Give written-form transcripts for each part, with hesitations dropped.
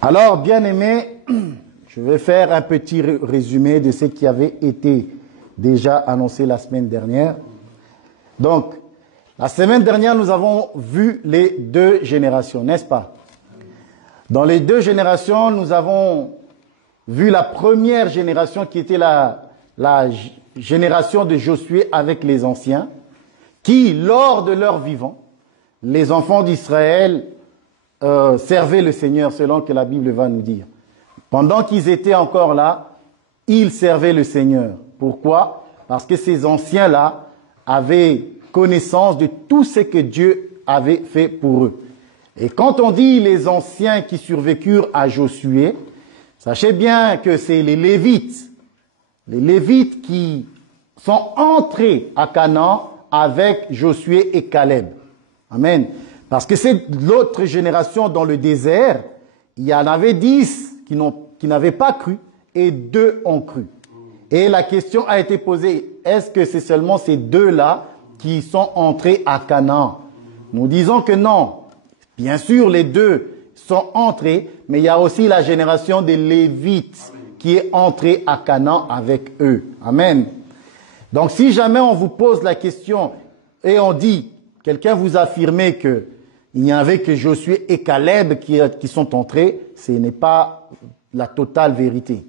Alors, bien aimés, je vais faire un petit résumé de ce qui avait été déjà annoncé la semaine dernière. Donc, la semaine dernière, nous avons vu les deux générations, n'est-ce pas? Dans les deux générations, nous avons vu la première génération qui était la génération de Josué avec les anciens, qui, lors de leur vivant, les enfants d'Israël servaient le Seigneur, selon que la Bible va nous dire. Pendant qu'ils étaient encore là, ils servaient le Seigneur. Pourquoi? Parce que ces anciens-là avaient connaissance de tout ce que Dieu avait fait pour eux. Et quand on dit les anciens qui survécurent à Josué, sachez bien que c'est les Lévites qui sont entrés à Canaan avec Josué et Caleb. Amen. Parce que c'est l'autre génération dans le désert, il y en avait 10 qui n'avaient pas cru et 2 ont cru. Et la question a été posée, est-ce que c'est seulement ces 2-là qui sont entrés à Canaan? Nous disons que non. Bien sûr, les 2 sont entrés, mais il y a aussi la génération des Lévites qui est entrée à Canaan avec eux. Amen. Donc, si jamais on vous pose la question et on dit, quelqu'un vous affirmait que il n'y avait que Josué et Caleb qui sont entrés, ce n'est pas la totale vérité.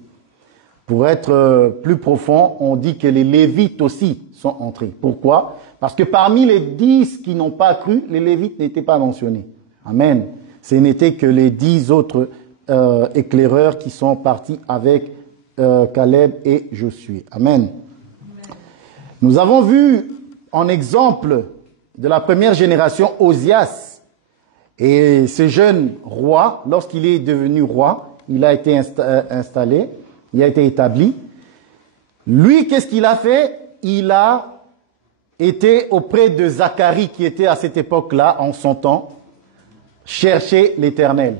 Pour être plus profond, on dit que les Lévites aussi sont entrés. Pourquoi? Parce que parmi les 10 qui n'ont pas cru, les Lévites n'étaient pas mentionnés. Amen. Ce n'étaient que les 10 autres éclaireurs qui sont partis avec Caleb et Josué. Amen. Nous avons vu en exemple de la première génération Osias. Et ce jeune roi, lorsqu'il est devenu roi, il a été installé, il a été établi. Lui, qu'est-ce qu'il a fait? Il a été auprès de Zacharie, qui était à cette époque-là, en son temps, chercher l'Éternel.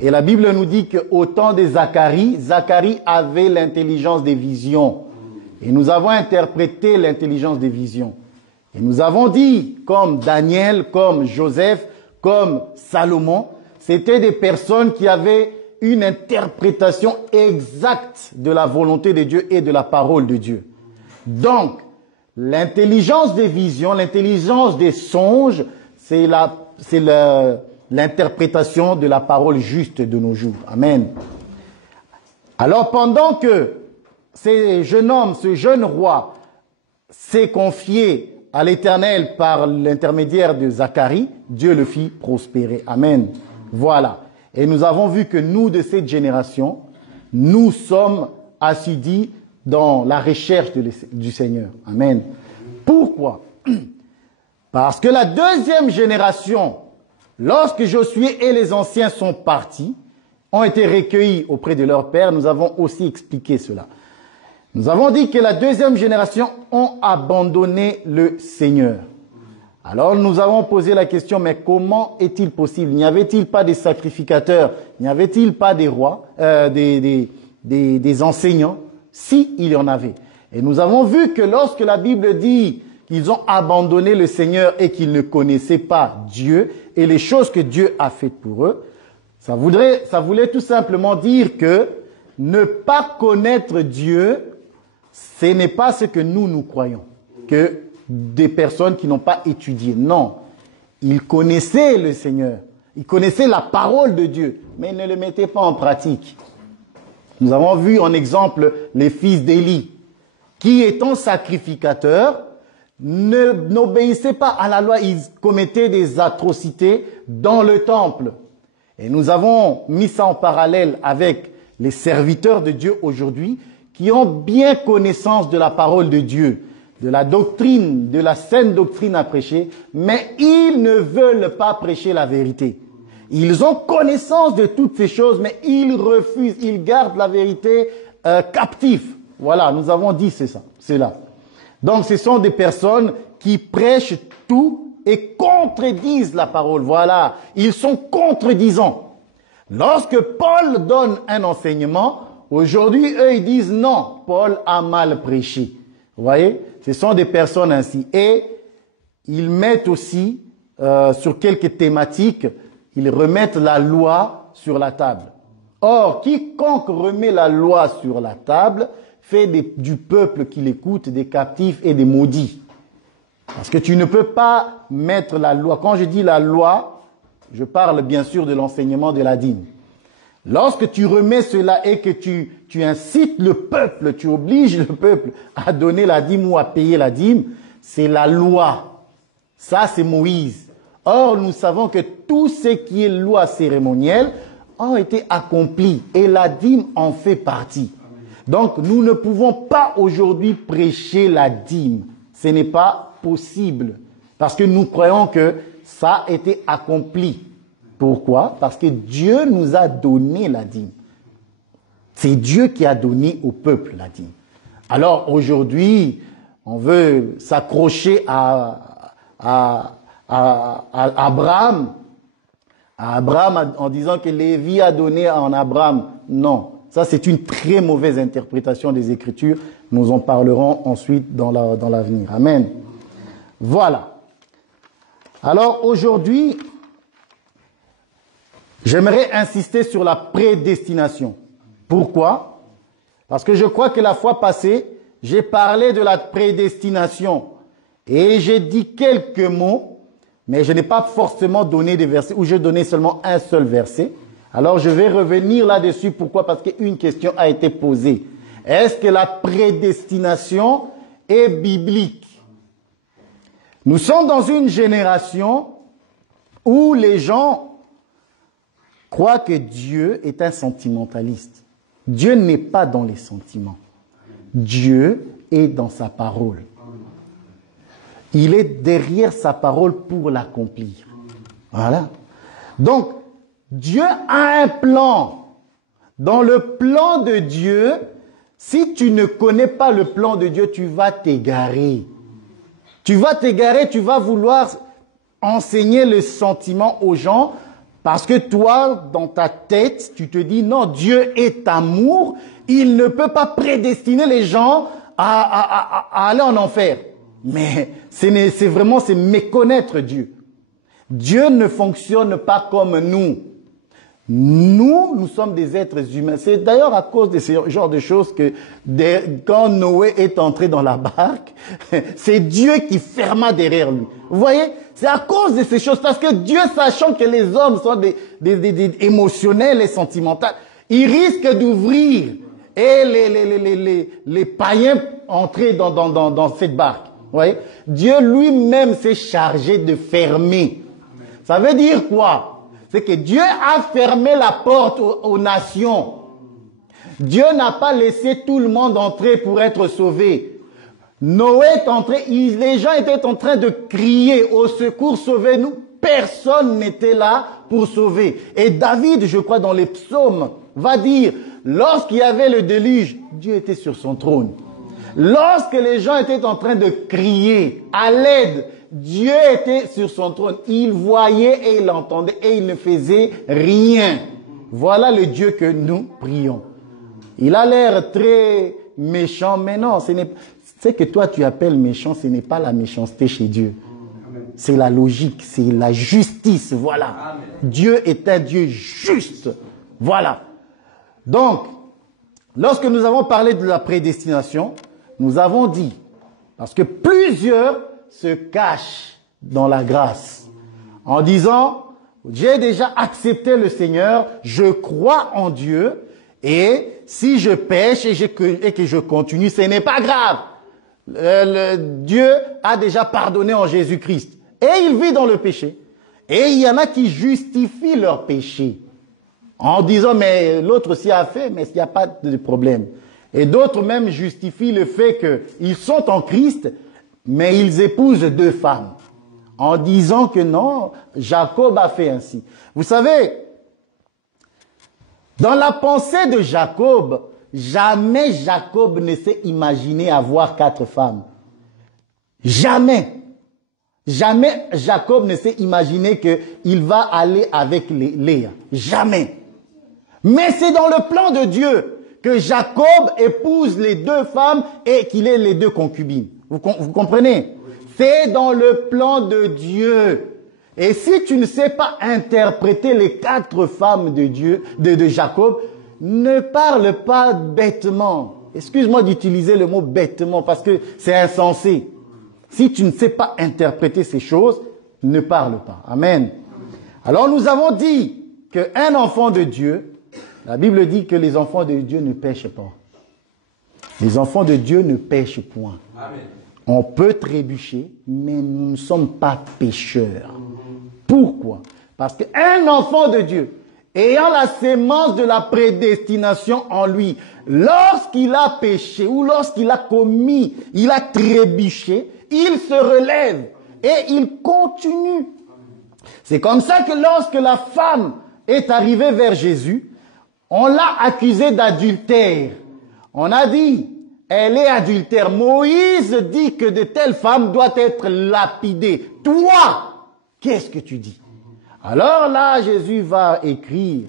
Et la Bible nous dit qu'au temps de Zacharie, Zacharie avait l'intelligence des visions. Et nous avons interprété l'intelligence des visions. Et nous avons dit, comme Daniel, comme Joseph, comme Salomon, c'était des personnes qui avaient une interprétation exacte de la volonté de Dieu et de la parole de Dieu. Donc, l'intelligence des visions, l'intelligence des songes, c'est l'interprétation de la parole juste de nos jours. Amen. Alors, pendant que ce jeune homme, ce jeune roi, s'est confié à l'Éternel par l'intermédiaire de Zacharie, Dieu le fit prospérer. Amen. Voilà. Et nous avons vu que nous, de cette génération, nous sommes assidus dans la recherche du Seigneur. Amen. Pourquoi? Parce que la deuxième génération, lorsque Josué et les anciens sont partis, ont été recueillis auprès de leur père, nous avons aussi expliqué cela. Nous avons dit que la deuxième génération ont abandonné le Seigneur. Alors nous avons posé la question, mais comment est-il possible? N'y avait-il pas des sacrificateurs? N'y avait-il pas des rois, des enseignants? Si, il y en avait. Et nous avons vu que lorsque la Bible dit qu'ils ont abandonné le Seigneur et qu'ils ne connaissaient pas Dieu et les choses que Dieu a faites pour eux, ça voulait tout simplement dire que ne pas connaître Dieu, ce n'est pas ce que nous croyons, que des personnes qui n'ont pas étudié. Non, ils connaissaient le Seigneur, ils connaissaient la parole de Dieu, mais ils ne le mettaient pas en pratique. Nous avons vu en exemple les fils d'Élie, qui étant sacrificateurs, n'obéissaient pas à la loi, ils commettaient des atrocités dans le temple. Et nous avons mis ça en parallèle avec les serviteurs de Dieu aujourd'hui, qui ont bien connaissance de la parole de Dieu, de la doctrine, de la saine doctrine à prêcher, mais ils ne veulent pas prêcher la vérité. Ils ont connaissance de toutes ces choses, mais ils refusent, ils gardent la vérité captive. Voilà, nous avons dit c'est là. Donc ce sont des personnes qui prêchent tout et contredisent la parole. Voilà, ils sont contredisants. Lorsque Paul donne un enseignement, aujourd'hui, eux, ils disent non, Paul a mal prêché. Vous voyez, ce sont des personnes ainsi. Et ils mettent aussi sur quelques thématiques, ils remettent la loi sur la table. Or, quiconque remet la loi sur la table fait du peuple qui l'écoute des captifs et des maudits. Parce que tu ne peux pas mettre la loi. Quand je dis la loi, je parle bien sûr de l'enseignement de la dîme. Lorsque tu remets cela et que tu incites le peuple, tu obliges le peuple à donner la dîme ou à payer la dîme, c'est la loi. Ça, c'est Moïse. Or, nous savons que tout ce qui est loi cérémonielle ont été accomplis et la dîme en fait partie. Donc, nous ne pouvons pas aujourd'hui prêcher la dîme. Ce n'est pas possible parce que nous croyons que ça a été accompli. Pourquoi? Parce que Dieu nous a donné la dîme. C'est Dieu qui a donné au peuple la dîme. Alors aujourd'hui, on veut s'accrocher à Abraham, en disant que Lévi a donné en Abraham. Non, ça c'est une très mauvaise interprétation des Écritures. Nous en parlerons ensuite dans l'avenir. Amen. Voilà. Alors aujourd'hui, j'aimerais insister sur la prédestination. Pourquoi? Parce que je crois que la fois passée, j'ai parlé de la prédestination et j'ai dit quelques mots, mais je n'ai pas forcément donné des versets, ou j'ai donné seulement un seul verset. Alors je vais revenir là-dessus. Pourquoi? Parce qu'une question a été posée. Est-ce que la prédestination est biblique? Nous sommes dans une génération où les gens croient que Dieu est un sentimentaliste. Dieu n'est pas dans les sentiments. Dieu est dans sa parole. Il est derrière sa parole pour l'accomplir. Voilà. Donc, Dieu a un plan. Dans le plan de Dieu, si tu ne connais pas le plan de Dieu, tu vas t'égarer. Tu vas t'égarer, tu vas vouloir enseigner le sentiment aux gens parce que toi, dans ta tête, tu te dis non, Dieu est amour, il ne peut pas prédestiner les gens à aller en enfer. Mais c'est méconnaître Dieu. Dieu ne fonctionne pas comme nous. Nous sommes des êtres humains. C'est d'ailleurs à cause de ce genre de choses que quand Noé est entré dans la barque, c'est Dieu qui ferma derrière lui. Vous voyez? C'est à cause de ces choses. Parce que Dieu, sachant que les hommes sont des émotionnels et sentimentaux, il risque d'ouvrir et les païens entrer dans cette barque. Vous voyez? Dieu lui-même s'est chargé de fermer. Ça veut dire quoi? C'est que Dieu a fermé la porte aux nations. Dieu n'a pas laissé tout le monde entrer pour être sauvé. Noé est entré, les gens étaient en train de crier au secours, sauvez-nous. Personne n'était là pour sauver. Et David, je crois, dans les psaumes, va dire, lorsqu'il y avait le déluge, Dieu était sur son trône. Lorsque les gens étaient en train de crier à l'aide, Dieu était sur son trône. Il voyait et il entendait et il ne faisait rien. Voilà le Dieu que nous prions. Il a l'air très méchant, mais non, ce que toi tu appelles méchant, ce n'est pas la méchanceté chez Dieu. C'est la logique, c'est la justice, voilà. Amen. Dieu est un Dieu juste. Voilà. Donc, lorsque nous avons parlé de la prédestination, nous avons dit, parce que plusieurs se cachent dans la grâce, en disant, j'ai déjà accepté le Seigneur, je crois en Dieu, et si je pêche et que je continue, ce n'est pas grave. Dieu a déjà pardonné en Jésus-Christ. Et il vit dans le péché. Et il y en a qui justifient leur péché en disant, mais l'autre aussi a fait, mais il n'y a pas de problème. Et d'autres même justifient le fait qu'ils sont en Christ, mais ils épousent deux femmes. En disant que non, Jacob a fait ainsi. Vous savez, dans la pensée de Jacob, jamais Jacob ne s'est imaginé avoir 4 femmes. Jamais. Jamais Jacob ne s'est imaginé qu'il va aller avec Léa. Jamais. Mais c'est dans le plan de Dieu que Jacob épouse les 2 femmes et qu'il ait les 2 concubines. Vous comprenez? C'est dans le plan de Dieu. Et si tu ne sais pas interpréter les 4 femmes de Dieu, de Jacob, ne parle pas bêtement. Excuse-moi d'utiliser le mot bêtement parce que c'est insensé. Si tu ne sais pas interpréter ces choses, ne parle pas. Amen. Alors nous avons dit qu'un enfant de Dieu, la Bible dit que les enfants de Dieu ne pêchent pas. Les enfants de Dieu ne pêchent point. Amen. On peut trébucher, mais nous ne sommes pas pécheurs. Pourquoi? Parce qu'un enfant de Dieu, ayant la sémence de la prédestination en lui, lorsqu'il a péché ou lorsqu'il a commis, il a trébuché, il se relève et il continue. C'est comme ça que lorsque la femme est arrivée vers Jésus, on l'a accusée d'adultère. On a dit, elle est adultère. Moïse dit que de telles femmes doivent être lapidées. Toi, qu'est-ce que tu dis? Alors là, Jésus va écrire.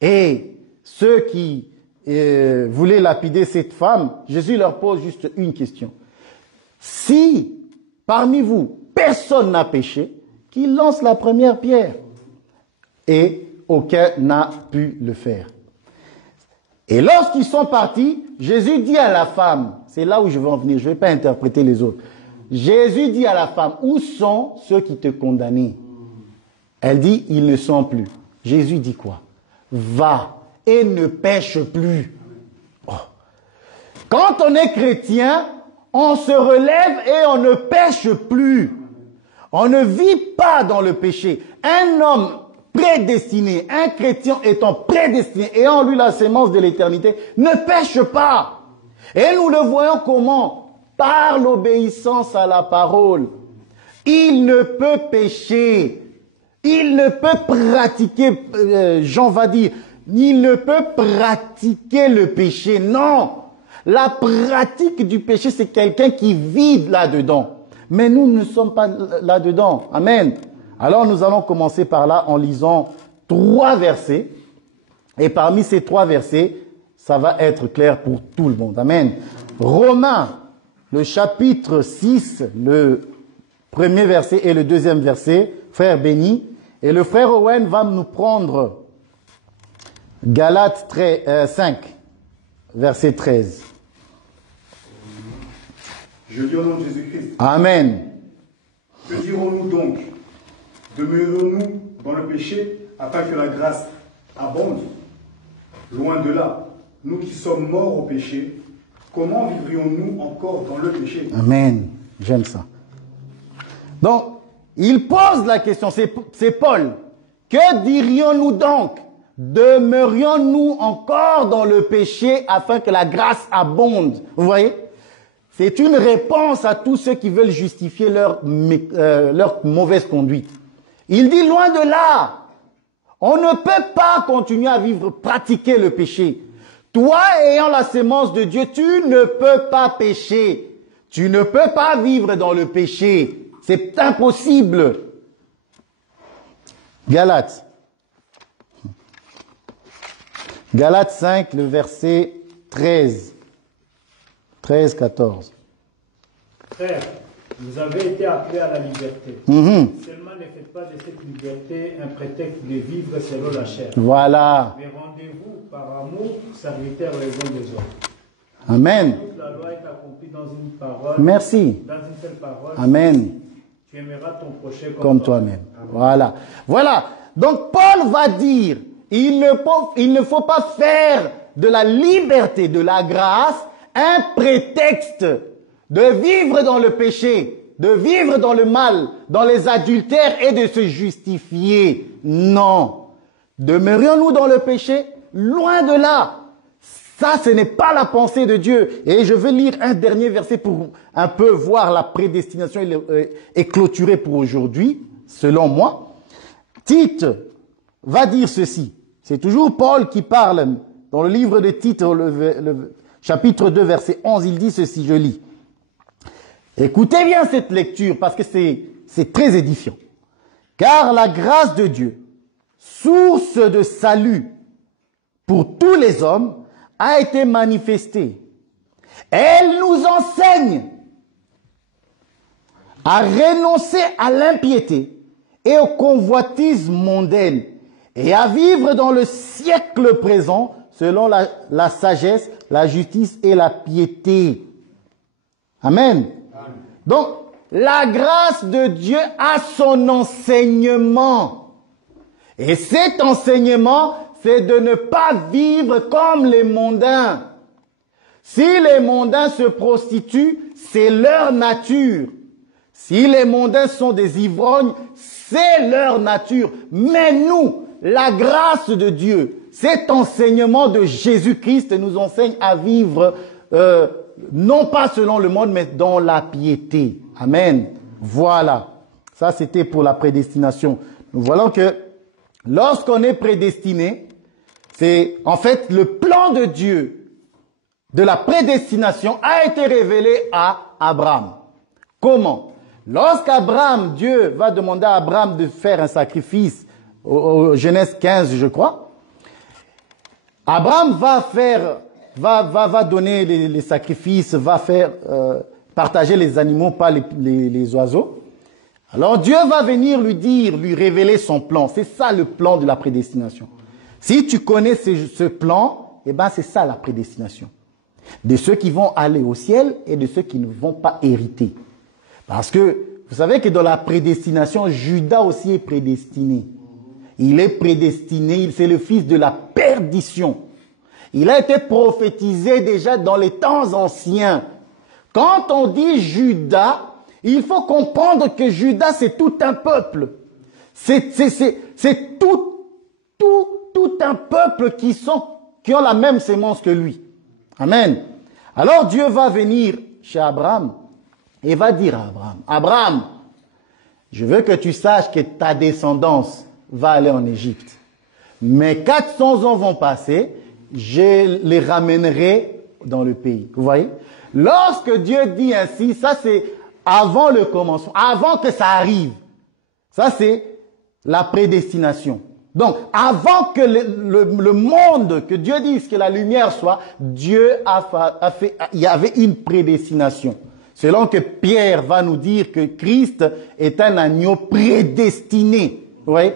Et ceux qui voulaient lapider cette femme, Jésus leur pose juste une question. Si, parmi vous, personne n'a péché, qu'il lance la première pierre. Et aucun n'a pu le faire. Et lorsqu'ils sont partis, Jésus dit à la femme, c'est là où je veux en venir, je ne vais pas interpréter les autres. Jésus dit à la femme, où sont ceux qui te condamnaient? Elle dit, ils ne sont plus. Jésus dit quoi? Va et ne pêche plus. Oh. Quand on est chrétien, on se relève et on ne pêche plus. On ne vit pas dans le péché. Un homme prédestiné, un chrétien étant prédestiné, ayant en lui la sémence de l'éternité, ne pêche pas. Et nous le voyons comment? Par l'obéissance à la parole. Il ne peut pécher. Il ne peut pratiquer, Jean va dire, il ne peut pratiquer le péché. Non. La pratique du péché, c'est quelqu'un qui vit là-dedans. Mais nous ne sommes pas là-dedans. Amen. Alors nous allons commencer par là en lisant 3 versets. Et parmi ces 3 versets, ça va être clair pour tout le monde. Amen. Romains, le chapitre 6, le premier verset et le deuxième verset, frère béni. Et le frère Owen va nous prendre Galates 5, verset 13. Je dis au nom de Jésus-Christ. Amen. Que dirons-nous donc? Demeurons-nous dans le péché afin que la grâce abonde? Loin de là, nous qui sommes morts au péché, comment vivrions-nous encore dans le péché? Amen. J'aime ça. Donc, il pose la question, c'est Paul. Que dirions-nous donc? Demeurions-nous encore dans le péché afin que la grâce abonde? Vous voyez? C'est une réponse à tous ceux qui veulent justifier leur mauvaise conduite. Il dit loin de là. On ne peut pas continuer à vivre, pratiquer le péché. Toi, ayant la sémence de Dieu, tu ne peux pas pécher. Tu ne peux pas vivre dans le péché. C'est impossible. Galates. Galates 5, le verset 13. 13, 14. Frères, vous avez été appelés à la liberté. Seulement ne faites pas de cette liberté un prétexte de vivre selon la chair. Voilà. Mais rendez-vous par amour, serviteurs les uns des autres. Amen. Toute la loi est accomplie dans une parole. Merci. Dans une seule parole. Amen. Tu aimeras ton prochain comme toi-même. Voilà. Voilà. Donc Paul va dire, il ne faut pas faire de la liberté, de la grâce, un prétexte de vivre dans le péché, de vivre dans le mal, dans les adultères et de se justifier. Non. Demeurions-nous dans le péché? Loin de là. Ça, ce n'est pas la pensée de Dieu. Et je vais lire un dernier verset pour un peu voir la prédestination est clôturée pour aujourd'hui, selon moi. Tite va dire ceci. C'est toujours Paul qui parle dans le livre de Tite, le chapitre 2, verset 11. Il dit ceci, je lis. Écoutez bien cette lecture parce que c'est très édifiant. Car la grâce de Dieu, source de salut pour tous les hommes, a été manifestée. Elle nous enseigne à renoncer à l'impiété et aux convoitises mondaines, et à vivre dans le siècle présent selon la sagesse, la justice et la piété. Amen. Donc, la grâce de Dieu a son enseignement. Et cet enseignement, c'est de ne pas vivre comme les mondains. Si les mondains se prostituent, c'est leur nature. Si les mondains sont des ivrognes, c'est leur nature. Mais nous, la grâce de Dieu, cet enseignement de Jésus-Christ nous enseigne à vivre non pas selon le monde, mais dans la piété. Amen. Voilà. Ça, c'était pour la prédestination. Nous voyons que lorsqu'on est prédestiné, c'est en fait le plan de Dieu de la prédestination a été révélé à Abraham. Comment? Lorsqu'Abraham, Dieu va demander à Abraham de faire un sacrifice, au Genèse 15, je crois, Abraham va donner les sacrifices, va faire partager les animaux, pas les oiseaux. Alors Dieu va venir lui révéler son plan. C'est ça le plan de la prédestination. Si tu connais ce plan, eh ben c'est ça la prédestination. De ceux qui vont aller au ciel et de ceux qui ne vont pas hériter. Parce que vous savez que dans la prédestination, Judas aussi est prédestiné. Il est prédestiné, c'est le fils de la perdition. Il a été prophétisé déjà dans les temps anciens. Quand on dit Judas, il faut comprendre que Judas, c'est tout un peuple. C'est tout un peuple qui ont la même sémence que lui. Amen. Alors Dieu va venir chez Abraham et va dire à Abraham, Abraham, je veux que tu saches que ta descendance va aller en Égypte. Mais 400 ans vont passer, je les ramènerai dans le pays. Vous voyez? Lorsque Dieu dit ainsi, ça c'est avant le commencement, avant que ça arrive. Ça c'est la prédestination. Donc, avant que le monde, que Dieu dise que la lumière soit, Dieu il y avait une prédestination. Selon que Pierre va nous dire que Christ est un agneau prédestiné. Vous voyez?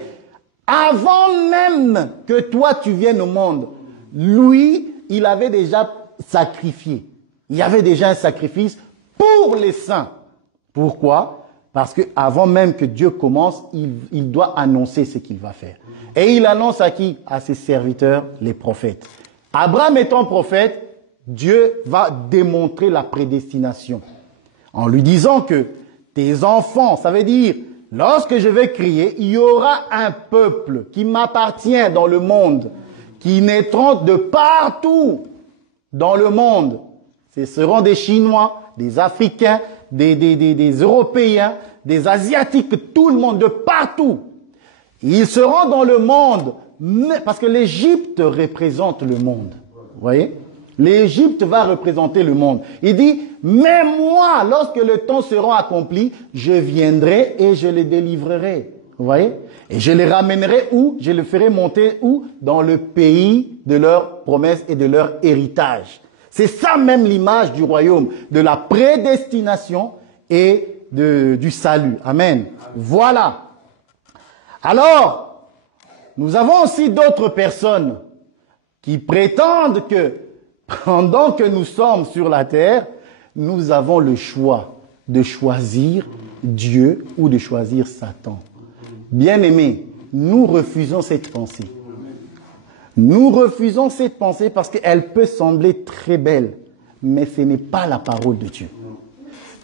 Avant même que toi tu viennes au monde, lui, il avait déjà sacrifié. Il y avait déjà un sacrifice pour les saints. Pourquoi? Parce que avant même que Dieu commence, il doit annoncer ce qu'il va faire. Et il annonce à qui? À ses serviteurs, les prophètes. Abraham étant prophète, Dieu va démontrer la prédestination. En lui disant que tes enfants, ça veut dire, lorsque je vais crier, il y aura un peuple qui m'appartient dans le monde, qui naîtront de partout dans le monde. Ce seront des Chinois, des Africains, des Européens, des Asiatiques, tout le monde, de partout. Ils seront dans le monde, parce que l'Égypte représente le monde. Vous voyez? L'Égypte va représenter le monde. Il dit, mais moi, lorsque le temps sera accompli, je viendrai et je les délivrerai. Vous voyez? Et je les ramènerai où? Je les ferai monter où? Dans le pays de leur promesse et de leur héritage. C'est ça même l'image du royaume, de la prédestination et du salut. Amen. Voilà. Alors, nous avons aussi d'autres personnes qui prétendent que pendant que nous sommes sur la terre, nous avons le choix de choisir Dieu ou de choisir Satan. Bien-aimés, nous refusons cette pensée. Nous refusons cette pensée parce qu'elle peut sembler très belle, mais ce n'est pas la parole de Dieu.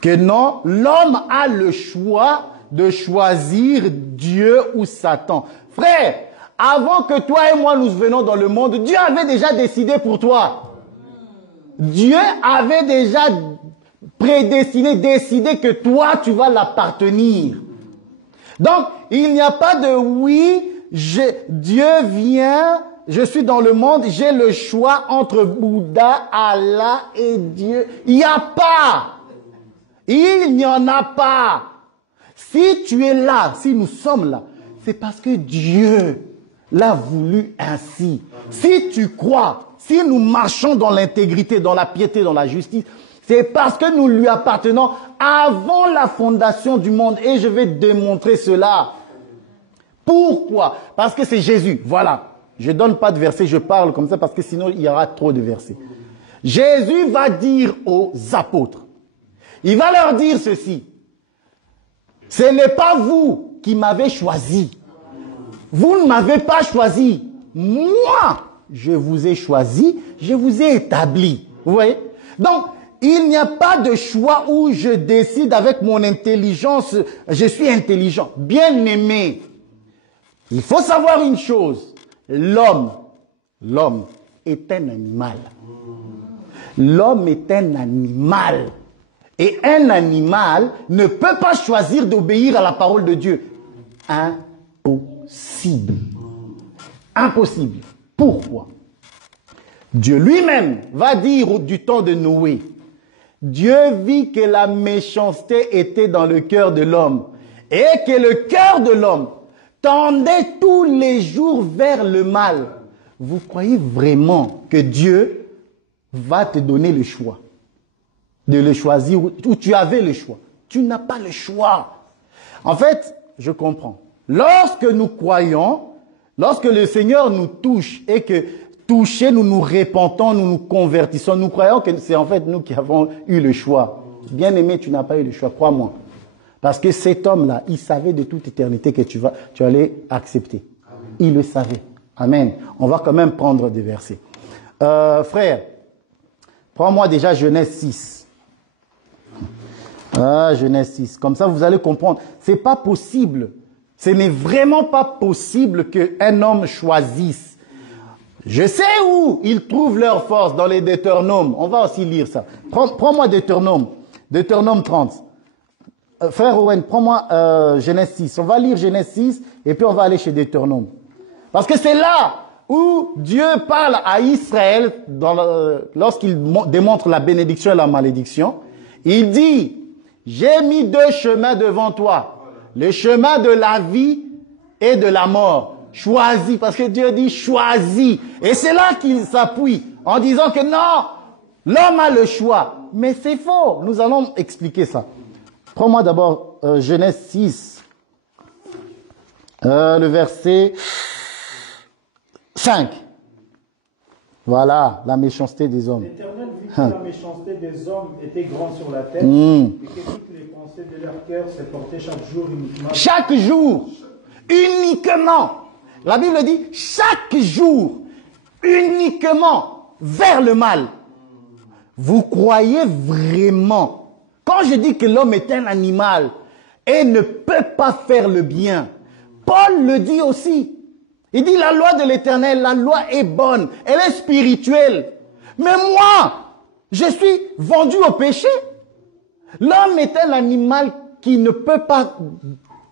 Que non, l'homme a le choix de choisir Dieu ou Satan. Frère, avant que toi et moi nous venions dans le monde, Dieu avait déjà décidé pour toi. Dieu avait déjà prédestiné, décidé que toi tu vas l'appartenir. Donc, il n'y a pas de oui, Dieu vient, je suis dans le monde, j'ai le choix entre Bouddha, Allah et Dieu. Il n'y a pas. Il n'y en a pas. Si tu es là, si nous sommes là, c'est parce que Dieu l'a voulu ainsi. Si tu crois, si nous marchons dans l'intégrité, dans la piété, dans la justice, c'est parce que nous lui appartenons avant la fondation du monde. Et je vais démontrer cela. Pourquoi? Parce que c'est Jésus. Voilà. Je ne donne pas de versets, je parle comme ça parce que sinon il y aura trop de versets. Jésus va dire aux apôtres, il va leur dire ceci. Ce n'est pas vous qui m'avez choisi. Vous ne m'avez pas choisi. Moi, je vous ai choisi, je vous ai établi. Vous voyez? Donc, il n'y a pas de choix où je décide avec mon intelligence, je suis intelligent. Bien aimé, il faut savoir une chose, l'homme est un animal. L'homme est un animal. Et un animal ne peut pas choisir d'obéir à la parole de Dieu. Impossible. Impossible. Pourquoi? Dieu lui-même va dire du temps de Noé, Dieu vit que la méchanceté était dans le cœur de l'homme et que le cœur de l'homme tendait tous les jours vers le mal. Vous croyez vraiment que Dieu va te donner le choix de le choisir où tu avais le choix? Tu n'as pas le choix. En fait, je comprends. Lorsque nous croyons, lorsque le Seigneur nous touche et que touché, nous nous repentons, nous nous convertissons, nous croyons que c'est en fait nous qui avons eu le choix. Bien aimé, tu n'as pas eu le choix, crois-moi. Parce que cet homme-là, il savait de toute éternité que tu allais accepter. Amen. Il le savait. Amen. On va quand même prendre des versets. Frère, prends-moi déjà Genèse 6. Genèse 6. Comme ça, vous allez comprendre. C'est pas possible. Ce n'est vraiment pas possible qu'un homme choisisse. Je sais où ils trouvent leur force dans les Deutéronomes. On va aussi lire ça. Prends-moi Deutéronome 30. Frère Owen, prends-moi Genèse 6. On va lire Genèse 6 et puis on va aller chez Deutéronome. Parce que c'est là où Dieu parle à Israël lorsqu'il démontre la bénédiction et la malédiction. Il dit, j'ai mis 2 chemins devant toi. Le chemin de la vie et de la mort. Choisis, parce que Dieu dit choisis. Et c'est là qu'il s'appuie en disant que non, l'homme a le choix. Mais c'est faux. Nous allons expliquer ça. Prends-moi d'abord Genèse 6, le verset 5. Voilà, la méchanceté des hommes. L'Éternel vit que la méchanceté des hommes était grande sur la terre et que toutes les pensées de leur cœur se portaient chaque jour uniquement. Chaque jour, uniquement. La Bible dit chaque jour, uniquement vers le mal. Vous croyez vraiment, quand je dis que l'homme est un animal et ne peut pas faire le bien, Paul le dit aussi. Il dit la loi de l'Éternel, la loi est bonne, elle est spirituelle. Mais moi, je suis vendu au péché. L'homme est un animal qui ne peut pas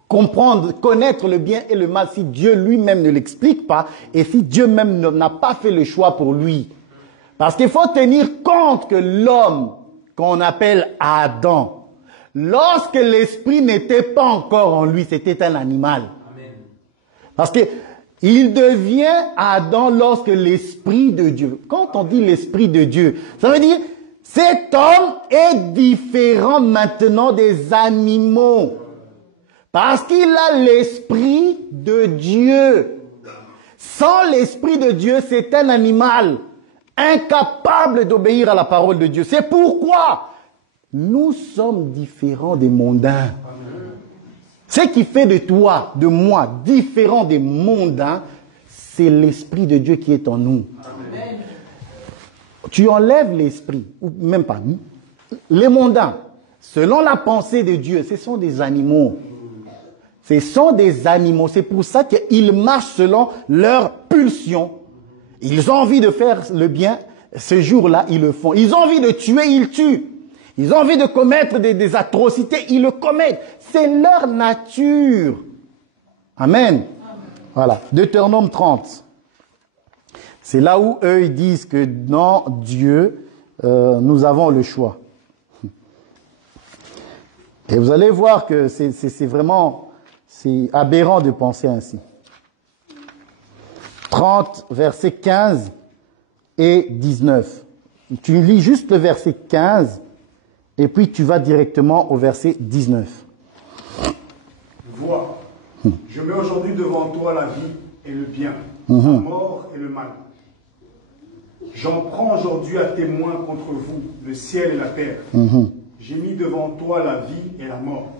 comprendre, connaître le bien et le mal si Dieu lui-même ne l'explique pas et si Dieu même n'a pas fait le choix pour lui. Parce qu'il faut tenir compte que l'homme qu'on appelle Adam, lorsque l'esprit n'était pas encore en lui, c'était un animal. Amen. Parce que il devient Adam lorsque l'esprit de Dieu, quand on dit l'esprit de Dieu, ça veut dire cet homme est différent maintenant des animaux. Parce qu'il a l'esprit de Dieu. Sans l'esprit de Dieu, c'est un animal incapable d'obéir à la parole de Dieu. C'est pourquoi nous sommes différents des mondains. Ce qui fait de toi, de moi, différent des mondains, c'est l'esprit de Dieu qui est en nous. Amen. Tu enlèves l'esprit, ou même pas, les mondains, selon la pensée de Dieu, ce sont des animaux. Ce sont des animaux. C'est pour ça qu'ils marchent selon leurs pulsions. Ils ont envie de faire le bien. Ce jour-là, ils le font. Ils ont envie de tuer, ils tuent. Ils ont envie de commettre des atrocités, ils le commettent. C'est leur nature. Amen. Voilà. Deutéronome 30. C'est là où eux, ils disent que dans Dieu, nous avons le choix. Et vous allez voir que c'est vraiment... c'est aberrant de penser ainsi. 30, versets 15 et 19. Tu lis juste le verset 15 et puis tu vas directement au verset 19. Vois, Je mets aujourd'hui devant toi la vie et le bien, la mort et le mal. J'en prends aujourd'hui à témoin contre vous, le ciel et la terre. J'ai mis devant toi la vie et la mort,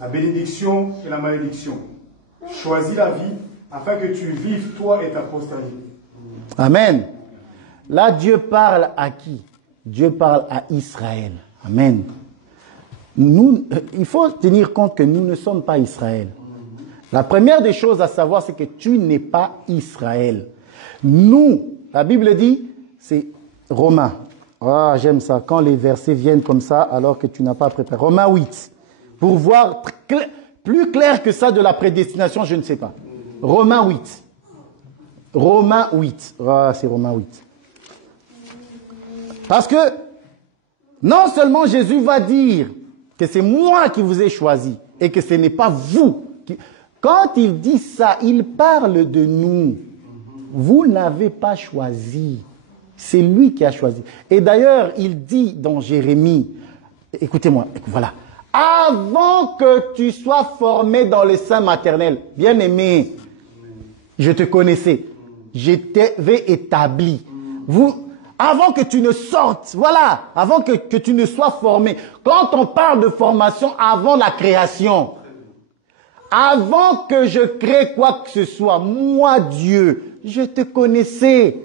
la bénédiction et la malédiction. Choisis la vie afin que tu vives, toi et ta postérité. Amen. Là, Dieu parle à qui? Dieu parle à Israël. Amen. Nous, il faut tenir compte que nous ne sommes pas Israël. La première des choses à savoir, c'est que tu n'es pas Israël. Nous, la Bible dit, c'est Romains. Ah, j'aime ça. Quand les versets viennent comme ça, alors que tu n'as pas préparé. Romains 8. Pour voir plus clair que ça de la prédestination, je ne sais pas. Romains 8. Romains 8. Ah, c'est Romains 8. Parce que, non seulement Jésus va dire que c'est moi qui vous ai choisi et que ce n'est pas vous. Quand il dit ça, il parle de nous. Vous n'avez pas choisi. C'est lui qui a choisi. Et d'ailleurs, il dit dans Jérémie, écoutez-moi, voilà. Avant que tu sois formé dans le sein maternel, bien-aimé, je te connaissais. Je t'avais établi. Avant que tu ne sortes, voilà, avant que tu ne sois formé. Quand on parle de formation avant la création, avant que je crée quoi que ce soit, moi Dieu, je te connaissais.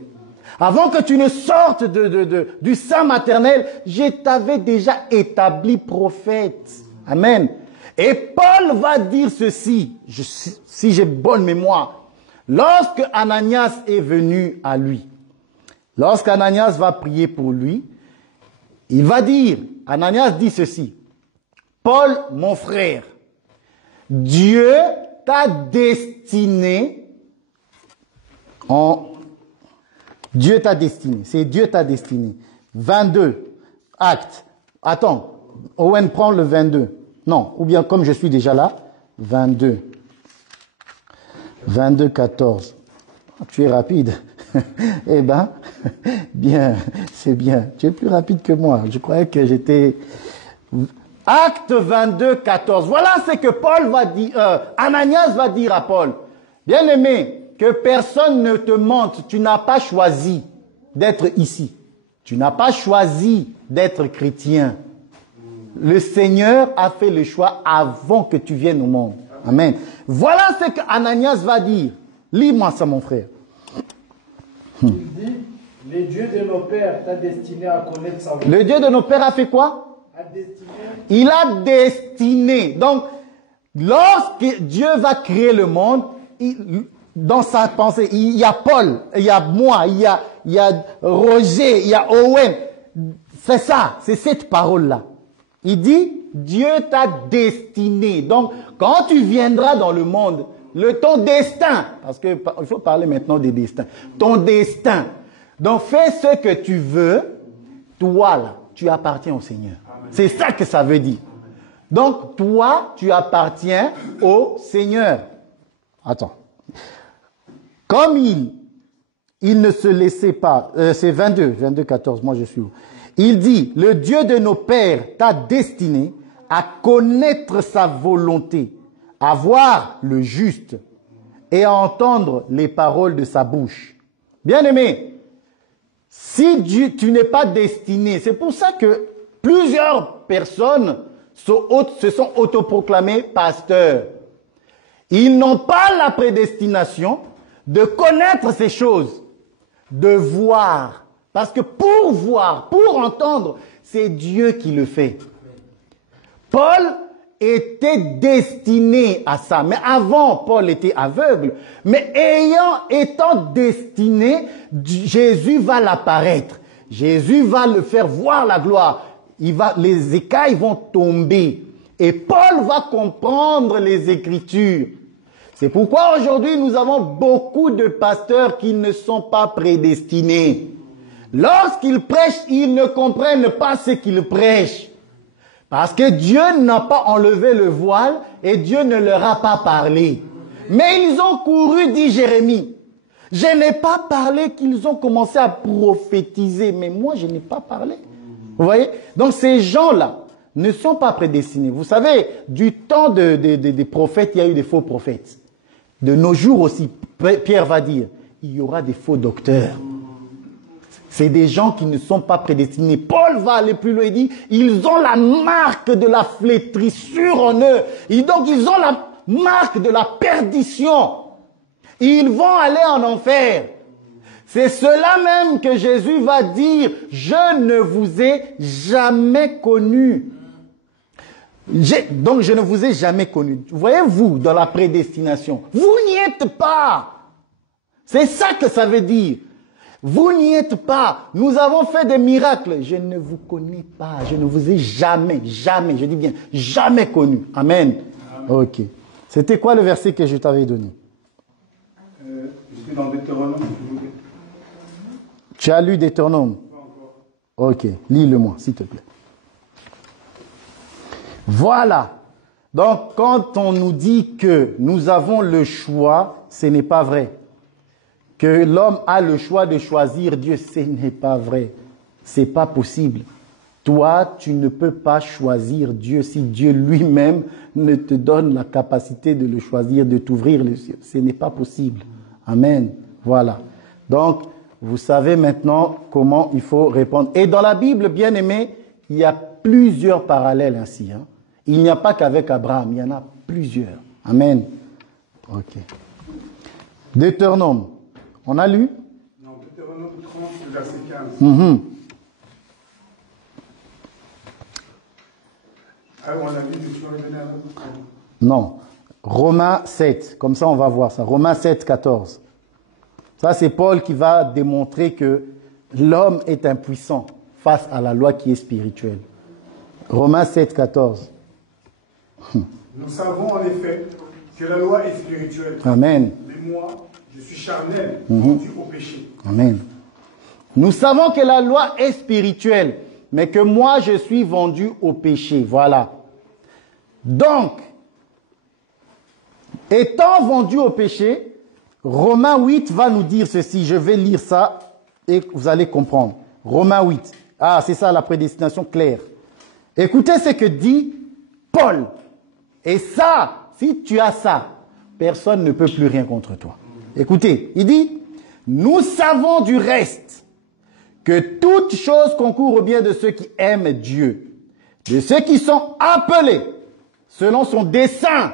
Avant que tu ne sortes du sein maternel, je t'avais déjà établi prophète. Amen. Et Paul va dire ceci, si j'ai bonne mémoire. Lorsque Ananias est venu à lui, lorsqu'Ananias va prier pour lui, il va dire, Ananias dit ceci, Paul, mon frère, Dieu t'a destiné Dieu t'a destiné, c'est Dieu t'a destiné. 22, acte. Attends, Owen prend le 22. Non, ou bien comme je suis déjà là, 22. 22, 14. Tu es rapide. Eh ben, bien, c'est bien. Tu es plus rapide que moi. Je croyais que j'étais... Acte 22, 14. Voilà ce que Paul va dire, Ananias va dire à Paul. Bien-aimé, que personne ne te mente. Tu n'as pas choisi d'être ici. Tu n'as pas choisi d'être chrétien. Le Seigneur a fait le choix avant que tu viennes au monde. Amen. Voilà ce que Ananias va dire. Lis-moi ça, mon frère. Il dit, le Dieu de nos pères t'a destiné à connaître sa volonté. Le Dieu de nos pères a fait quoi? A destiné. Il a destiné. Donc, lorsque Dieu va créer le monde, dans sa pensée, il y a Paul, il y a moi, il y a Roger, il y a Owen. C'est ça, c'est cette parole-là. Il dit, Dieu t'a destiné. Donc, quand tu viendras dans le monde, ton destin, parce que il faut parler maintenant des destins, ton destin. Donc, fais ce que tu veux, toi là, tu appartiens au Seigneur. C'est ça que ça veut dire. Donc, toi, tu appartiens au Seigneur. Attends. Comme il ne se laissait pas, c'est 22, 14, moi je suis où? Il dit, le Dieu de nos pères t'a destiné à connaître sa volonté, à voir le juste et à entendre les paroles de sa bouche. Bien-aimé, si tu n'es pas destiné, c'est pour ça que plusieurs personnes se sont autoproclamés pasteurs. Ils n'ont pas la prédestination de connaître ces choses, de voir. Parce que pour voir, pour entendre, c'est Dieu qui le fait. Paul était destiné à ça. Mais avant, Paul était aveugle. Mais étant destiné, Jésus va l'apparaître. Jésus va le faire voir la gloire. Les écailles vont tomber. Et Paul va comprendre les Écritures. C'est pourquoi aujourd'hui nous avons beaucoup de pasteurs qui ne sont pas prédestinés. Lorsqu'ils prêchent, ils ne comprennent pas ce qu'ils prêchent. Parce que Dieu n'a pas enlevé le voile et Dieu ne leur a pas parlé. Mais ils ont couru, dit Jérémie. Je n'ai pas parlé qu'ils ont commencé à prophétiser. Mais moi, je n'ai pas parlé. Vous voyez? Donc ces gens-là, ne sont pas prédestinés. Vous savez, du temps des prophètes, il y a eu des faux prophètes. De nos jours aussi, Pierre va dire, il y aura des faux docteurs. C'est des gens qui ne sont pas prédestinés. Paul va aller plus loin et dit, ils ont la marque de la flétrissure en eux. Et donc, ils ont la marque de la perdition. Ils vont aller en enfer. C'est cela même que Jésus va dire, je ne vous ai jamais connu. Donc, je ne vous ai jamais connu. Voyez-vous, dans la prédestination, vous n'y êtes pas. C'est ça que ça veut dire. Vous n'y êtes pas. Nous avons fait des miracles. Je ne vous connais pas. Je ne vous ai jamais, je dis bien, jamais connu. Amen. Ok. C'était quoi le verset que je t'avais donné? J'étais dans Deutéronome, si vous voulez. Tu as lu Deutéronome? Ok, lis-le-moi, s'il te plaît. Voilà. Donc, quand on nous dit que nous avons le choix, ce n'est pas vrai. Que l'homme a le choix de choisir Dieu, ce n'est pas vrai. C'est pas possible. Toi, tu ne peux pas choisir Dieu si Dieu lui-même ne te donne la capacité de le choisir, de t'ouvrir les yeux. Ce n'est pas possible. Amen. Voilà. Donc, vous savez maintenant comment il faut répondre. Et dans la Bible, bien aimé, il y a plusieurs parallèles ainsi. Hein. Il n'y a pas qu'avec Abraham, il y en a plusieurs. Amen. Ok. Deutéronome. On a lu? Non, Deutéronome 30, verset 15. Ah, on a vu que tu revenais à l'autre. Non. Romains 7. Comme ça, on va voir ça. Romains 7, 14. Ça, c'est Paul qui va démontrer que l'homme est impuissant face à la loi qui est spirituelle. Romains 7, 14. Nous savons en effet que la loi est spirituelle. Amen. Mais moi, je suis charnel, vendu au péché. Amen. Nous savons que la loi est spirituelle, mais que moi, je suis vendu au péché. Voilà. Donc, étant vendu au péché, Romains 8 va nous dire ceci. Je vais lire ça et vous allez comprendre. Romains 8. Ah, c'est ça la prédestination claire. Écoutez ce que dit Paul. Et ça, si tu as ça, personne ne peut plus rien contre toi. Écoutez, il dit, nous savons du reste que toute chose concourt au bien de ceux qui aiment Dieu, de ceux qui sont appelés selon son dessein.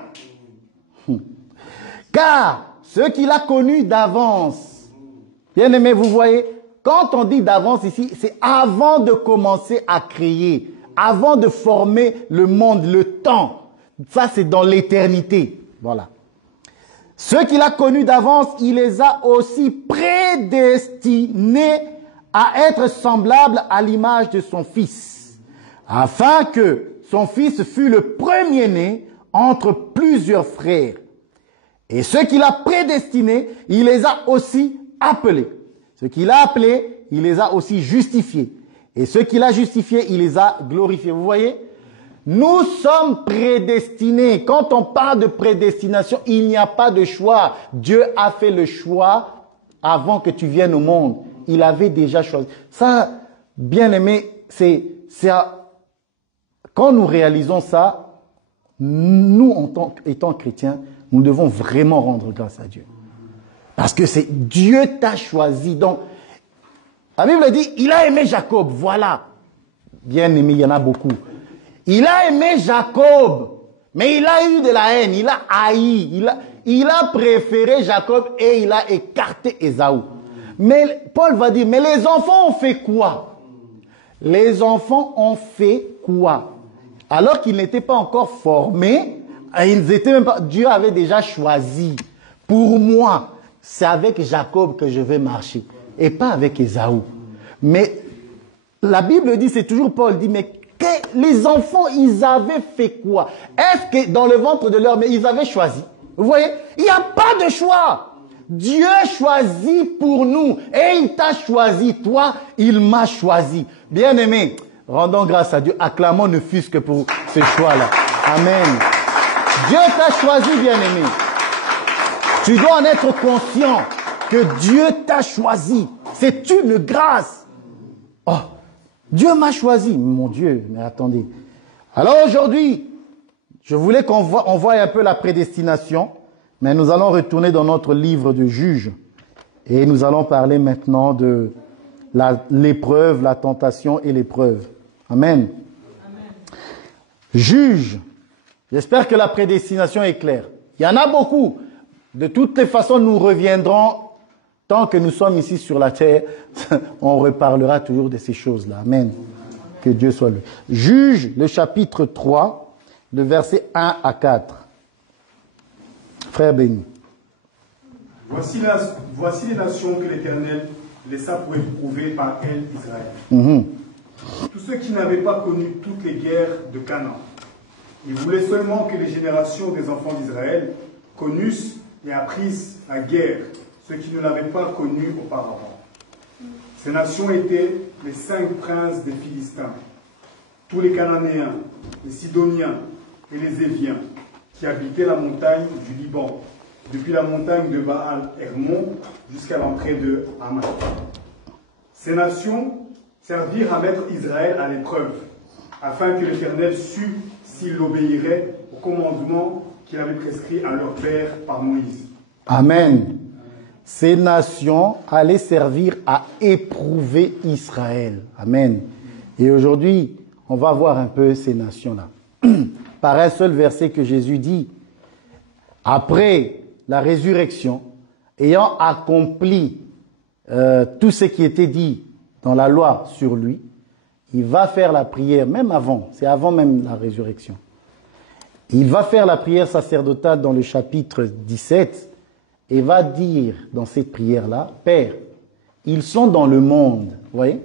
Car ceux qu'il a connus d'avance, bien aimé, vous voyez, quand on dit d'avance ici, c'est avant de commencer à créer, avant de former le monde, le temps. Ça, c'est dans l'éternité. Voilà. Ceux qu'il a connus d'avance, il les a aussi prédestinés à être semblables à l'image de son Fils, afin que son Fils fût le premier-né entre plusieurs frères. Et ceux qu'il a prédestinés, il les a aussi appelés. Ceux qu'il a appelés, il les a aussi justifiés. Et ceux qu'il a justifiés, il les a glorifiés. Vous voyez? Nous sommes prédestinés. Quand on parle de prédestination, il n'y a pas de choix. Dieu a fait le choix avant que tu viennes au monde. Il avait déjà choisi. Ça, bien aimé, quand nous réalisons ça, nous, étant chrétiens, nous devons vraiment rendre grâce à Dieu. Parce que c'est Dieu t'a choisi. Donc, la Bible dit, il a aimé Jacob. Voilà. Bien aimé, il y en a beaucoup. Il a aimé Jacob, mais il a eu de la haine, il a haï, il a préféré Jacob et il a écarté Ésaü. Mais Paul va dire, mais les enfants ont fait quoi? Les enfants ont fait quoi? Alors qu'ils n'étaient pas encore formés, ils étaient même pas, Dieu avait déjà choisi. Pour moi, c'est avec Jacob que je vais marcher et pas avec Ésaü. Mais la Bible dit, c'est toujours Paul dit, mais les enfants, ils avaient fait quoi? Est-ce que dans le ventre de leur mère, ils avaient choisi? Vous voyez? Il n'y a pas de choix. Dieu choisit pour nous. Et il t'a choisi, toi, il m'a choisi. Bien-aimé, rendons grâce à Dieu. Acclamons ne fût-ce que pour ce choix-là. Amen. Dieu t'a choisi, bien-aimé. Tu dois en être conscient que Dieu t'a choisi. C'est une grâce. Oh, Dieu m'a choisi. Mon Dieu, mais attendez. Alors aujourd'hui, je voulais qu'on voie un peu la prédestination, mais nous allons retourner dans notre livre de Juges et nous allons parler maintenant de l'épreuve, la tentation et l'épreuve. Amen. Juges. J'espère que la prédestination est claire. Il y en a beaucoup. De toutes les façons, nous reviendrons. Tant que nous sommes ici sur la terre, on reparlera toujours de ces choses-là. Amen. Que Dieu soit loué. Juge le chapitre 3, le verset 1 à 4. Frère béni. Voici les nations que l'Éternel laissa pour éprouver par elles Israël. Tous ceux qui n'avaient pas connu toutes les guerres de Canaan. Il voulait seulement que les générations des enfants d'Israël connussent et apprissent la guerre, ceux qui ne l'avaient pas connue auparavant. Ces nations étaient les 5 princes des Philistins, tous les Cananéens, les Sidoniens et les Éviens, qui habitaient la montagne du Liban, depuis la montagne de Baal-Hermon jusqu'à l'entrée de Hamath. Ces nations servirent à mettre Israël à l'épreuve, afin que l'Éternel sût s'il obéirait au commandement qu'il avait prescrit à leur père par Moïse. Amen. Ces nations allaient servir à éprouver Israël. Amen. Et aujourd'hui, on va voir un peu ces nations-là. Par un seul verset que Jésus dit, après la résurrection, ayant accompli tout ce qui était dit dans la loi sur lui, il va faire la prière, même avant, c'est avant même la résurrection. Il va faire la prière sacerdotale dans le chapitre 17 et va dire dans cette prière-là, Père, ils sont dans le monde, vous voyez?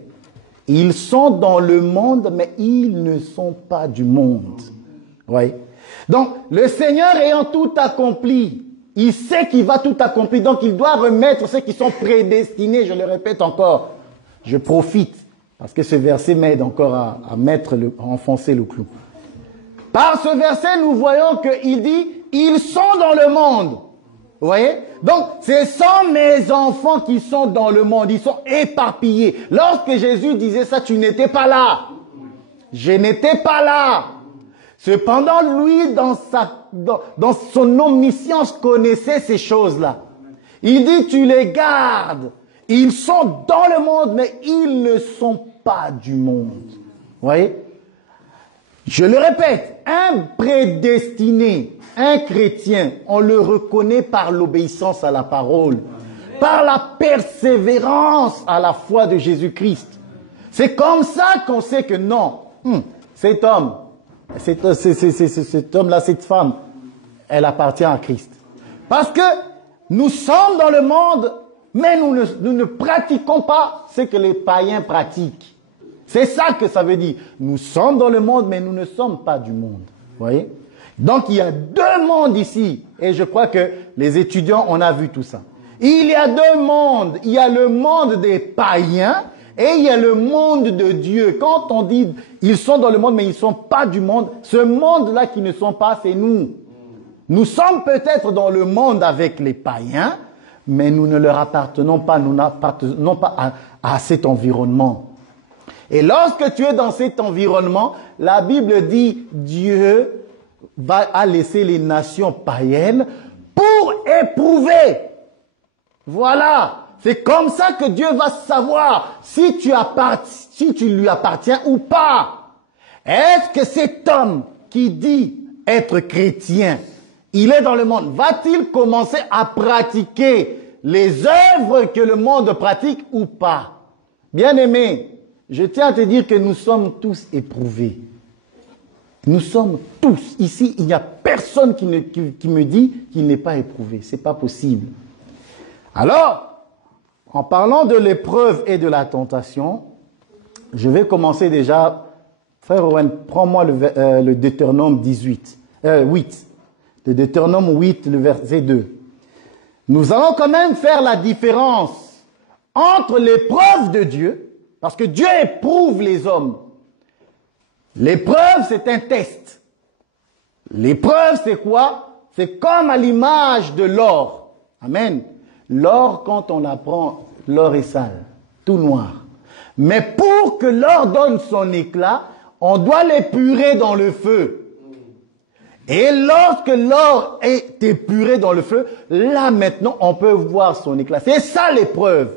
Ils sont dans le monde, mais ils ne sont pas du monde. Vous voyez? Donc, le Seigneur ayant tout accompli, il sait qu'il va tout accomplir, donc il doit remettre ceux qui sont prédestinés, je le répète encore. Je profite, parce que ce verset m'aide encore à enfoncer le clou. Par ce verset, nous voyons qu'il dit, ils sont dans le monde. Vous voyez? Donc, ce sont mes enfants qui sont dans le monde. Ils sont éparpillés. Lorsque Jésus disait ça, tu n'étais pas là. Je n'étais pas là. Cependant, lui, dans son omniscience, connaissait ces choses-là. Il dit, tu les gardes. Ils sont dans le monde, mais ils ne sont pas du monde. Vous voyez? Je le répète, un prédestiné, un chrétien, on le reconnaît par l'obéissance à la parole, par la persévérance à la foi de Jésus-Christ. C'est comme ça qu'on sait que non, cet homme, cet homme-là, cette femme, elle appartient à Christ. Parce que nous sommes dans le monde, mais nous ne pratiquons pas ce que les païens pratiquent. C'est ça que ça veut dire. Nous sommes dans le monde, mais nous ne sommes pas du monde. Vous voyez? Donc, il y a 2 mondes ici. Et je crois que les étudiants, on a vu tout ça. Il y a 2 mondes. Il y a le monde des païens et il y a le monde de Dieu. Quand on dit ils sont dans le monde, mais ils ne sont pas du monde, ce monde-là qui ne sont pas, c'est nous. Nous sommes peut-être dans le monde avec les païens, mais nous ne leur appartenons pas. Nous n'appartenons pas à cet environnement. Et lorsque tu es dans cet environnement, la Bible dit Dieu a laissé les nations païennes pour éprouver. Voilà. C'est comme ça que Dieu va savoir si tu lui appartiens ou pas. Est-ce que cet homme qui dit être chrétien, il est dans le monde, va-t-il commencer à pratiquer les œuvres que le monde pratique ou pas? Bien-aimé, je tiens à te dire que nous sommes tous éprouvés. Nous sommes tous. Ici, il n'y a personne qui me dit qu'il n'est pas éprouvé. C'est pas possible. Alors, en parlant de l'épreuve et de la tentation, je vais commencer déjà. Frère Owen, prends-moi le Deutéronome 8. Le Deutéronome 8, le verset 2. Nous allons quand même faire la différence entre l'épreuve de Dieu, parce que Dieu éprouve les hommes. L'épreuve, c'est un test. L'épreuve, c'est quoi? C'est comme à l'image de l'or. Amen. L'or, quand on la prend, l'or est sale, tout noir. Mais pour que l'or donne son éclat, on doit l'épurer dans le feu. Et lorsque l'or est épuré dans le feu, là maintenant, on peut voir son éclat. C'est ça l'épreuve.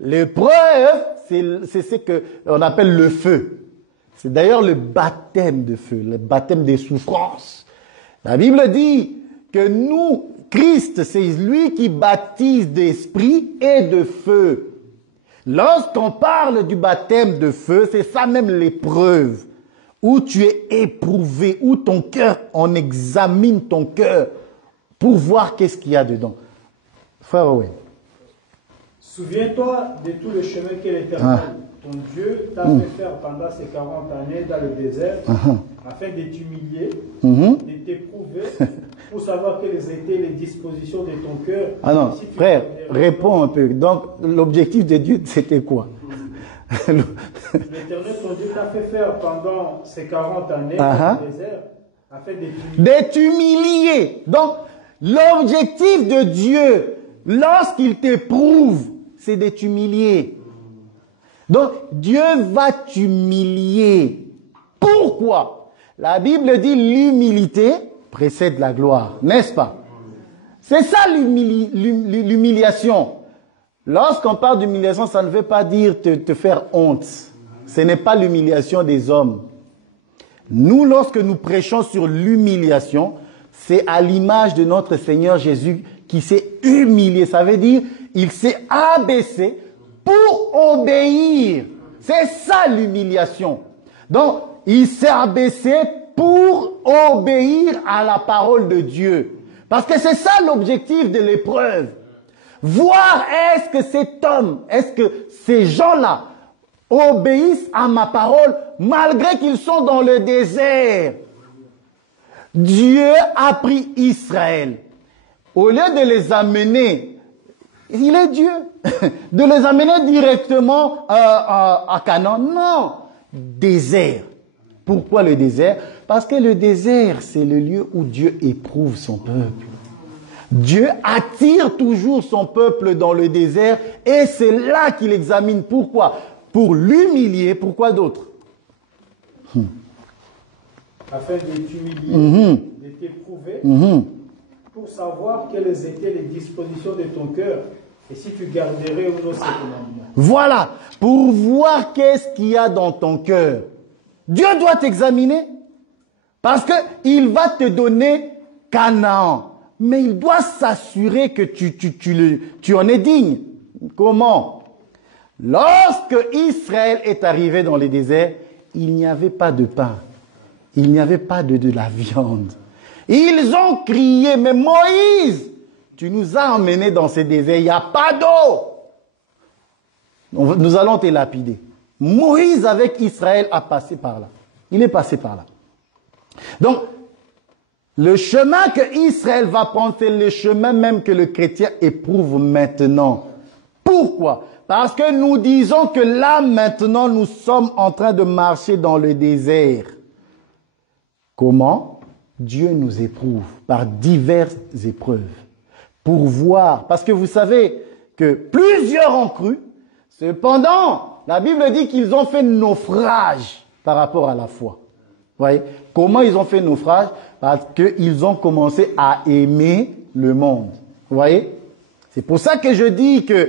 L'épreuve, c'est ce qu'on appelle le feu. C'est d'ailleurs le baptême de feu, le baptême des souffrances. La Bible dit que nous, Christ, c'est lui qui baptise d'esprit et de feu. Lorsqu'on parle du baptême de feu, c'est ça même l'épreuve, où tu es éprouvé, où ton cœur, on examine ton cœur pour voir qu'est-ce qu'il y a dedans. Frère Owen. Souviens-toi de tout le chemin que l'Éternel, ton Dieu, t'a fait faire pendant ces 40 années dans le désert, afin de t'humilier, de t'éprouver, pour savoir quelles étaient les dispositions de ton cœur. Ah non, si frère, réponds un peu. Donc, l'objectif de Dieu, c'était quoi? L'Éternel, ton Dieu, t'a fait faire pendant ces 40 années dans le désert, afin de t'humilier. Donc, l'objectif de Dieu, lorsqu'il t'éprouve, c'est de t'humilier. Donc, Dieu va t'humilier. Pourquoi? La Bible dit l'humilité précède la gloire, n'est-ce pas? C'est ça l'humiliation. Lorsqu'on parle d'humiliation, ça ne veut pas dire te faire honte. Ce n'est pas l'humiliation des hommes. Nous, lorsque nous prêchons sur l'humiliation, c'est à l'image de notre Seigneur Jésus qui s'est humilié. Ça veut dire, il s'est abaissé pour obéir. C'est ça l'humiliation. Donc, il s'est abaissé pour obéir à la parole de Dieu. Parce que c'est ça l'objectif de l'épreuve. Voir est-ce que cet homme, est-ce que ces gens-là obéissent à ma parole malgré qu'ils sont dans le désert. Dieu a pris Israël. Au lieu de les amener, il est Dieu, de les amener directement à Canaan. Non, désert. Pourquoi le désert? Parce que le désert, c'est le lieu où Dieu éprouve son peuple. Dieu attire toujours son peuple dans le désert et c'est là qu'il examine. Pourquoi? Pour l'humilier. Pourquoi d'autre? Afin de t'humilier, de t'éprouver, pour savoir quelles étaient les dispositions de ton cœur et si tu garderais ou non ses commandements. Voilà, pour voir qu'est-ce qu'il y a dans ton cœur. Dieu doit t'examiner parce qu'il va te donner Canaan. Mais il doit s'assurer que tu en es digne. Comment? Lorsque Israël est arrivé dans les déserts, il n'y avait pas de pain. Il n'y avait pas de la viande. Ils ont crié, mais Moïse, tu nous as emmenés dans ces déserts, il n'y a pas d'eau. Nous allons te lapider. Moïse avec Israël a passé par là. Il est passé par là. Donc, le chemin que Israël va prendre, c'est le chemin même que le chrétien éprouve maintenant. Pourquoi? Parce que nous disons que là, maintenant, nous sommes en train de marcher dans le désert. Comment? Dieu nous éprouve par diverses épreuves. Pour voir, parce que vous savez que plusieurs ont cru, cependant, la Bible dit qu'ils ont fait naufrage par rapport à la foi. Vous voyez? Comment ils ont fait naufrage? Parce qu'ils ont commencé à aimer le monde. Vous voyez? C'est pour ça que je dis que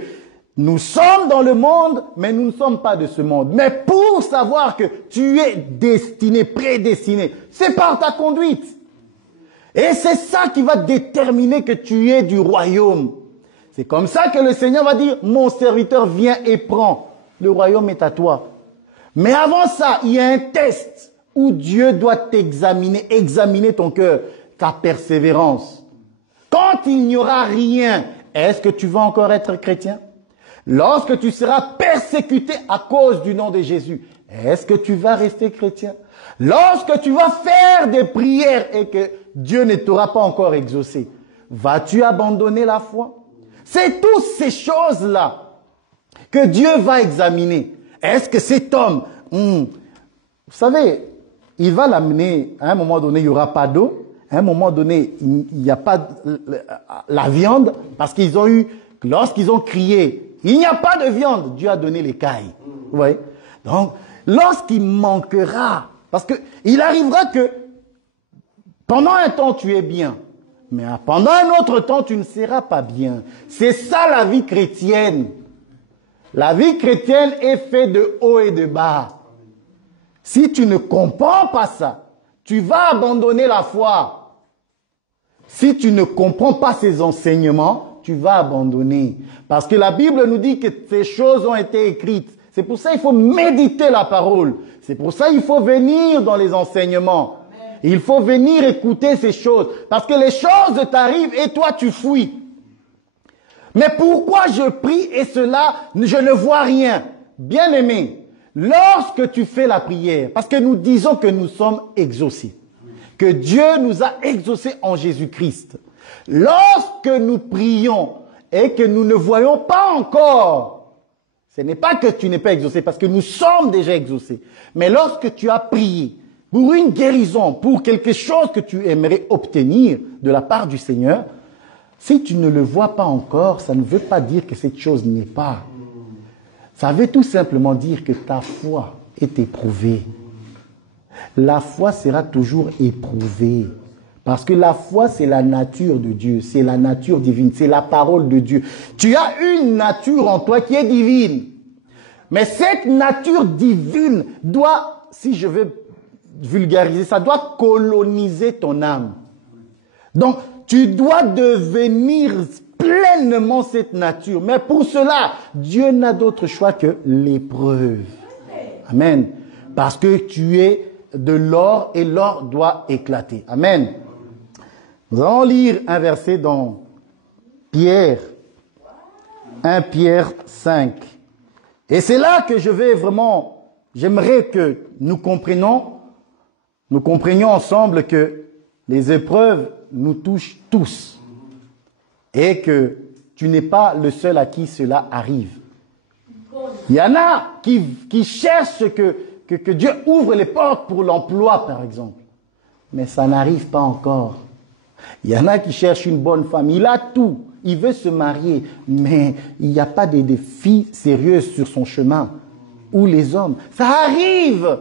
nous sommes dans le monde, mais nous ne sommes pas de ce monde. Mais pour savoir que tu es destiné, prédestiné, c'est par ta conduite. Et c'est ça qui va déterminer que tu es du royaume. C'est comme ça que le Seigneur va dire, mon serviteur vient et prend. Le royaume est à toi. Mais avant ça, il y a un test où Dieu doit t'examiner, examiner ton cœur, ta persévérance. Quand il n'y aura rien, est-ce que tu vas encore être chrétien? Lorsque tu seras persécuté à cause du nom de Jésus, est-ce que tu vas rester chrétien? Lorsque tu vas faire des prières et que Dieu ne t'aura pas encore exaucé, vas-tu abandonner la foi? C'est toutes ces choses-là que Dieu va examiner. Est-ce que cet homme, vous savez, il va l'amener, à un moment donné, il n'y aura pas d'eau. À un moment donné, il n'y a pas la viande, parce qu'ils ont eu, lorsqu'ils ont crié, il n'y a pas de viande, Dieu a donné l'écaille. Vous voyez? Donc, lorsqu'il manquera Parce que il arrivera que pendant un temps tu es bien, mais pendant un autre temps tu ne seras pas bien. C'est ça la vie chrétienne. La vie chrétienne est faite de haut et de bas. Si tu ne comprends pas ça, tu vas abandonner la foi. Si tu ne comprends pas ces enseignements, tu vas abandonner. Parce que la Bible nous dit que ces choses ont été écrites. C'est pour ça qu'il faut méditer la parole. C'est pour ça qu'il faut venir dans les enseignements. Il faut venir écouter ces choses. Parce que les choses t'arrivent et toi tu fuis. Mais pourquoi je prie et cela, je ne vois rien? Bien-aimé, lorsque tu fais la prière, parce que nous disons que nous sommes exaucés, que Dieu nous a exaucés en Jésus-Christ. Lorsque nous prions et que nous ne voyons pas encore, ce n'est pas que tu n'es pas exaucé, parce que nous sommes déjà exaucés. Mais lorsque tu as prié pour une guérison, pour quelque chose que tu aimerais obtenir de la part du Seigneur, si tu ne le vois pas encore, ça ne veut pas dire que cette chose n'est pas. Ça veut tout simplement dire que ta foi est éprouvée. La foi sera toujours éprouvée. Parce que la foi, c'est la nature de Dieu, c'est la nature divine, c'est la parole de Dieu. Tu as une nature en toi qui est divine. Mais cette nature divine doit, si je veux vulgariser, ça doit coloniser ton âme. Donc, tu dois devenir pleinement cette nature. Mais pour cela, Dieu n'a d'autre choix que l'épreuve. Amen. Parce que tu es de l'or et l'or doit éclater. Amen. Nous allons lire un verset dans Pierre, 1 Pierre 5. Et c'est là que j'aimerais que nous comprenions ensemble que les épreuves nous touchent tous. Et que tu n'es pas le seul à qui cela arrive. Il y en a qui cherchent que Dieu ouvre les portes pour l'emploi, par exemple. Mais ça n'arrive pas encore. Il y en a qui cherchent une bonne femme. Il a tout. Il veut se marier. Mais il n'y a pas de filles sérieuses sur son chemin. Ou les hommes. Ça arrive.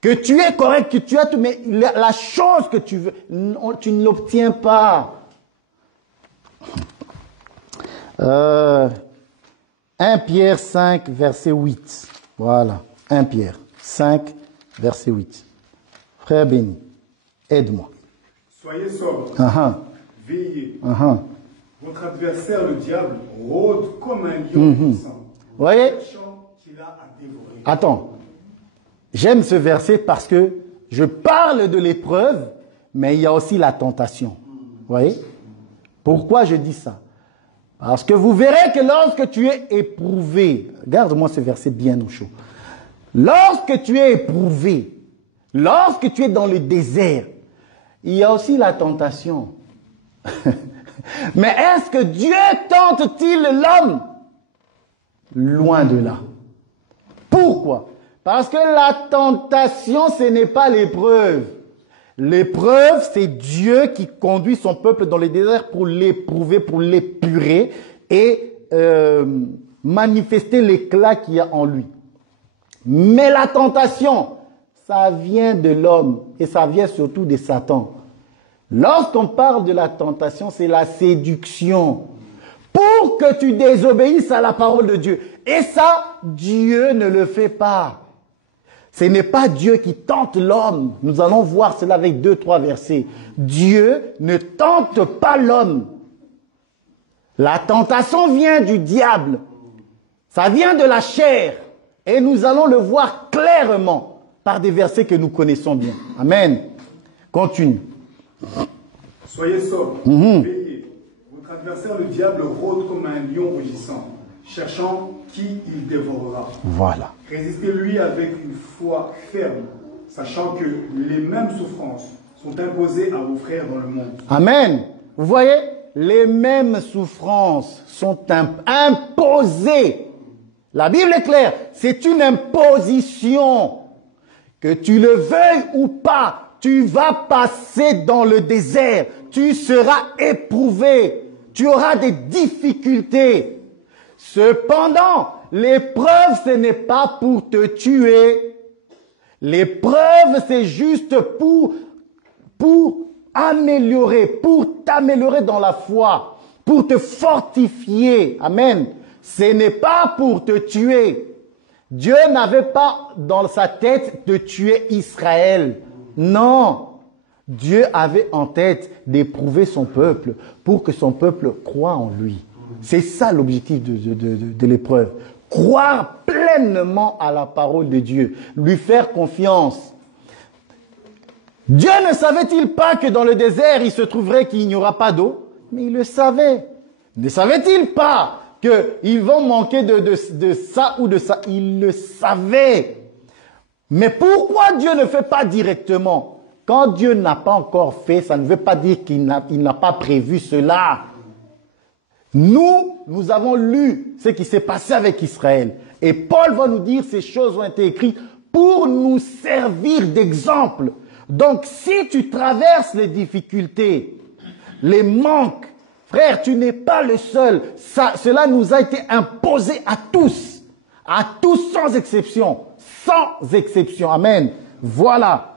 Que tu es correct, que tu as tout. Mais la chose que tu veux, tu ne l'obtiens pas. 1 Pierre 5, verset 8. Voilà. 1 Pierre 5, verset 8. Frère béni, aide-moi. Soyez sobres, veillez. Votre adversaire, le diable, rôde comme un lion puissant. Vous voyez? Qu'il a à dévorer. Attends. J'aime ce verset parce que je parle de l'épreuve, mais il y a aussi la tentation. Vous voyez? Pourquoi je dis ça? Parce que vous verrez que lorsque tu es éprouvé, garde-moi ce verset bien au chaud. Lorsque tu es éprouvé, lorsque tu es dans le désert, il y a aussi la tentation. Mais est-ce que Dieu tente-t-il l'homme? Loin de là. Pourquoi? Parce que la tentation, ce n'est pas l'épreuve. L'épreuve, c'est Dieu qui conduit son peuple dans le désert pour l'éprouver, pour l'épurer et manifester l'éclat qu'il y a en lui. Mais la tentation, ça vient de l'homme et ça vient surtout de Satan. Lorsqu'on parle de la tentation, c'est la séduction pour que tu désobéisses à la parole de Dieu. Et ça, Dieu ne le fait pas. Ce n'est pas Dieu qui tente l'homme. Nous allons voir cela avec 2-3 versets. Dieu ne tente pas l'homme. La tentation vient du diable. Ça vient de la chair. Et nous allons le voir clairement par des versets que nous connaissons bien. Amen. Continue. Soyez sobres, veillez. Votre adversaire, le diable, rôde comme un lion rugissant, cherchant qui il dévorera. Voilà. Résistez-lui avec une foi ferme, sachant que les mêmes souffrances sont imposées à vos frères dans le monde. Amen. Vous voyez, les mêmes souffrances sont imposées. La Bible est claire, c'est une imposition. Que tu le veuilles ou pas, tu vas passer dans le désert. Tu seras éprouvé. Tu auras des difficultés. Cependant, l'épreuve, ce n'est pas pour te tuer. L'épreuve, c'est juste pour améliorer, pour t'améliorer dans la foi, pour te fortifier. Amen. Ce n'est pas pour te tuer. Dieu n'avait pas dans sa tête de tuer Israël. Non. Dieu avait en tête d'éprouver son peuple pour que son peuple croie en lui. C'est ça l'objectif de l'épreuve. Croire pleinement à la parole de Dieu. Lui faire confiance. Dieu ne savait-il pas que dans le désert, il se trouverait qu'il n'y aura pas d'eau? Mais il le savait. Ne savait-il pas qu'ils vont manquer de ça ou de ça? Il le savait. Mais pourquoi Dieu ne fait pas directement? Quand Dieu n'a pas encore fait, ça ne veut pas dire qu'il n'a pas prévu cela. Nous avons lu ce qui s'est passé avec Israël. Et Paul va nous dire ces choses ont été écrites pour nous servir d'exemple. Donc, si tu traverses les difficultés, les manques, frère, tu n'es pas le seul. Cela nous a été imposé à tous sans exception. Sans exception. Amen. Voilà.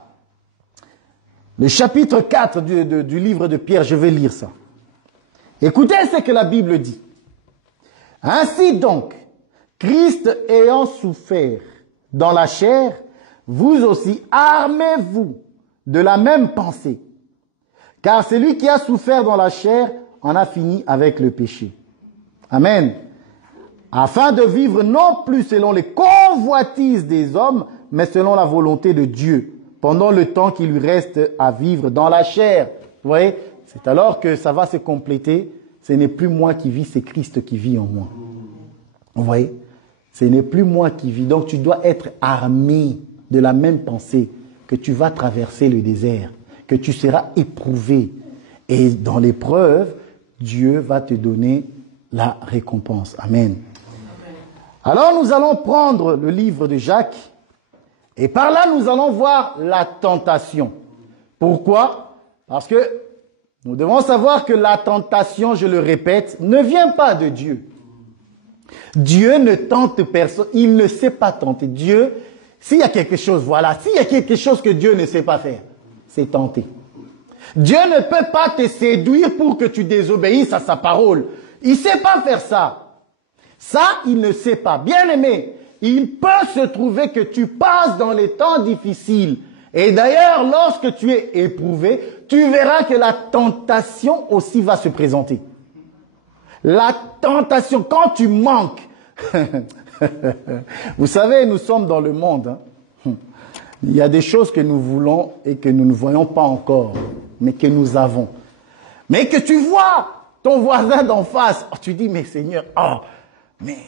Le chapitre 4 du livre de Pierre, je vais lire ça. Écoutez ce que la Bible dit. Ainsi donc, Christ ayant souffert dans la chair, vous aussi armez-vous de la même pensée. Car celui qui a souffert dans la chair en a fini avec le péché. Amen. Afin de vivre non plus selon les convoitises des hommes, mais selon la volonté de Dieu, pendant le temps qui lui reste à vivre dans la chair. Vous voyez, c'est alors que ça va se compléter. Ce n'est plus moi qui vis, c'est Christ qui vit en moi. Vous voyez, ce n'est plus moi qui vis. Donc tu dois être armé de la même pensée que tu vas traverser le désert, que tu seras éprouvé. Et dans l'épreuve, Dieu va te donner la récompense. Amen. Alors nous allons prendre le livre de Jacques. Et par là, nous allons voir la tentation. Pourquoi? Parce que nous devons savoir que la tentation, je le répète, ne vient pas de Dieu. Dieu ne tente personne. Il ne sait pas tenter. Dieu, s'il y a quelque chose, voilà, s'il y a quelque chose que Dieu ne sait pas faire, c'est tenter. Dieu ne peut pas te séduire pour que tu désobéisses à sa parole. Il ne sait pas faire ça. Ça, il ne sait pas. Bien aimé, il peut se trouver que tu passes dans les temps difficiles. Et d'ailleurs, lorsque tu es éprouvé, tu verras que la tentation aussi va se présenter. La tentation, quand tu manques. Vous savez, nous sommes dans le monde. Hein. Il y a des choses que nous voulons et que nous ne voyons pas encore, mais que nous avons. Mais que tu vois ton voisin d'en face, oh, tu dis, mais Seigneur, oh, mais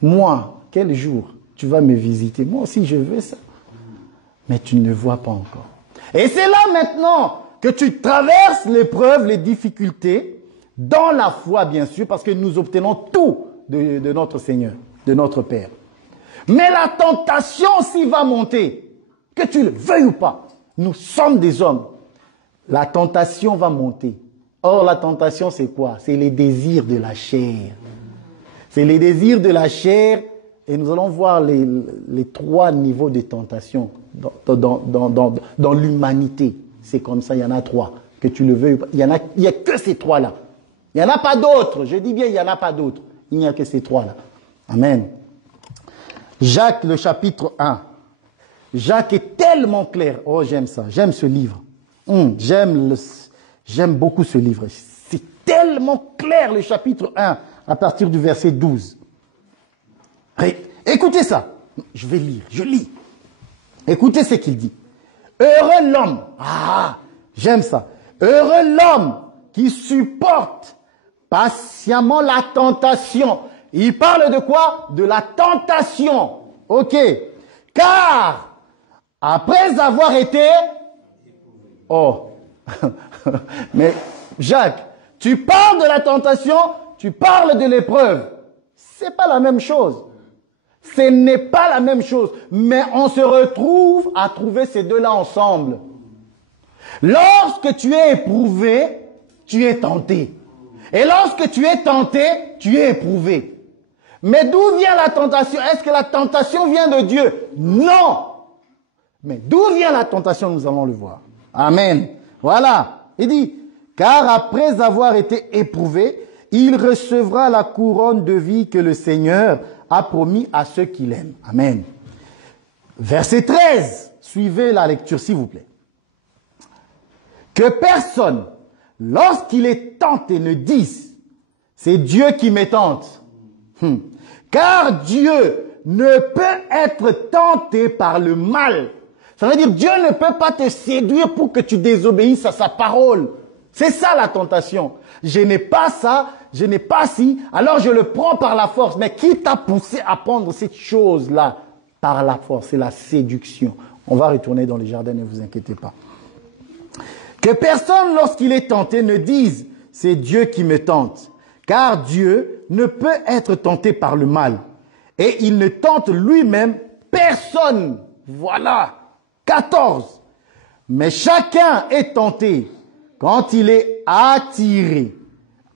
moi, quel jour tu vas me visiter? Moi aussi, je veux ça. Mais tu ne le vois pas encore. Et c'est là maintenant que tu traverses l'épreuve, les difficultés, dans la foi, bien sûr, parce que nous obtenons tout de notre Seigneur, de notre Père. Mais la tentation aussi va monter, que tu le veuilles ou pas. Nous sommes des hommes. La tentation va monter. Or, la tentation, c'est quoi? C'est les désirs de la chair. C'est les désirs de la chair. Et nous allons voir les trois niveaux de tentation dans l'humanité. C'est comme ça, il y en a trois. Que tu le veuilles ou pas. Il y a que ces trois-là. Il n'y en a pas d'autres. Je dis bien, il n'y en a pas d'autres. Il n'y a que ces trois-là. Amen. Jacques, le chapitre 1. Jacques est tellement clair. Oh, j'aime ça. J'aime ce livre. J'aime beaucoup ce livre. C'est tellement clair, le chapitre 1, à partir du verset 12. Écoutez ça. Je vais lire. Je lis. Écoutez ce qu'il dit. Heureux l'homme. Ah, j'aime ça. Heureux l'homme qui supporte patiemment la tentation. Il parle de quoi? De la tentation. Ok. Car, après avoir été... Oh. Mais, Jacques, tu parles de la tentation, tu parles de l'épreuve. C'est pas la même chose. Ce n'est pas la même chose. Mais on se retrouve à trouver ces deux-là ensemble. Lorsque tu es éprouvé, tu es tenté. Et lorsque tu es tenté, tu es éprouvé. Mais d'où vient la tentation? Est-ce que la tentation vient de Dieu? Non. Mais d'où vient la tentation, nous allons le voir. Amen. Voilà. Il dit, car après avoir été éprouvé, il recevra la couronne de vie que le Seigneur a promis à ceux qui l'aiment. Amen. Verset 13. Suivez la lecture, s'il vous plaît. Que personne, lorsqu'il est tenté, ne dise, c'est Dieu qui me tente. Car Dieu ne peut être tenté par le mal. Ça veut dire Dieu ne peut pas te séduire pour que tu désobéisses à sa parole. C'est ça la tentation. Je n'ai pas ça, je n'ai pas ci, alors je le prends par la force. Mais qui t'a poussé à prendre cette chose-là par la force? C'est la séduction. On va retourner dans les jardins, ne vous inquiétez pas. Que personne, lorsqu'il est tenté, ne dise « c'est Dieu qui me tente ». Car Dieu ne peut être tenté par le mal. Et il ne tente lui-même personne. Voilà. 14. Mais chacun est tenté quand il est attiré,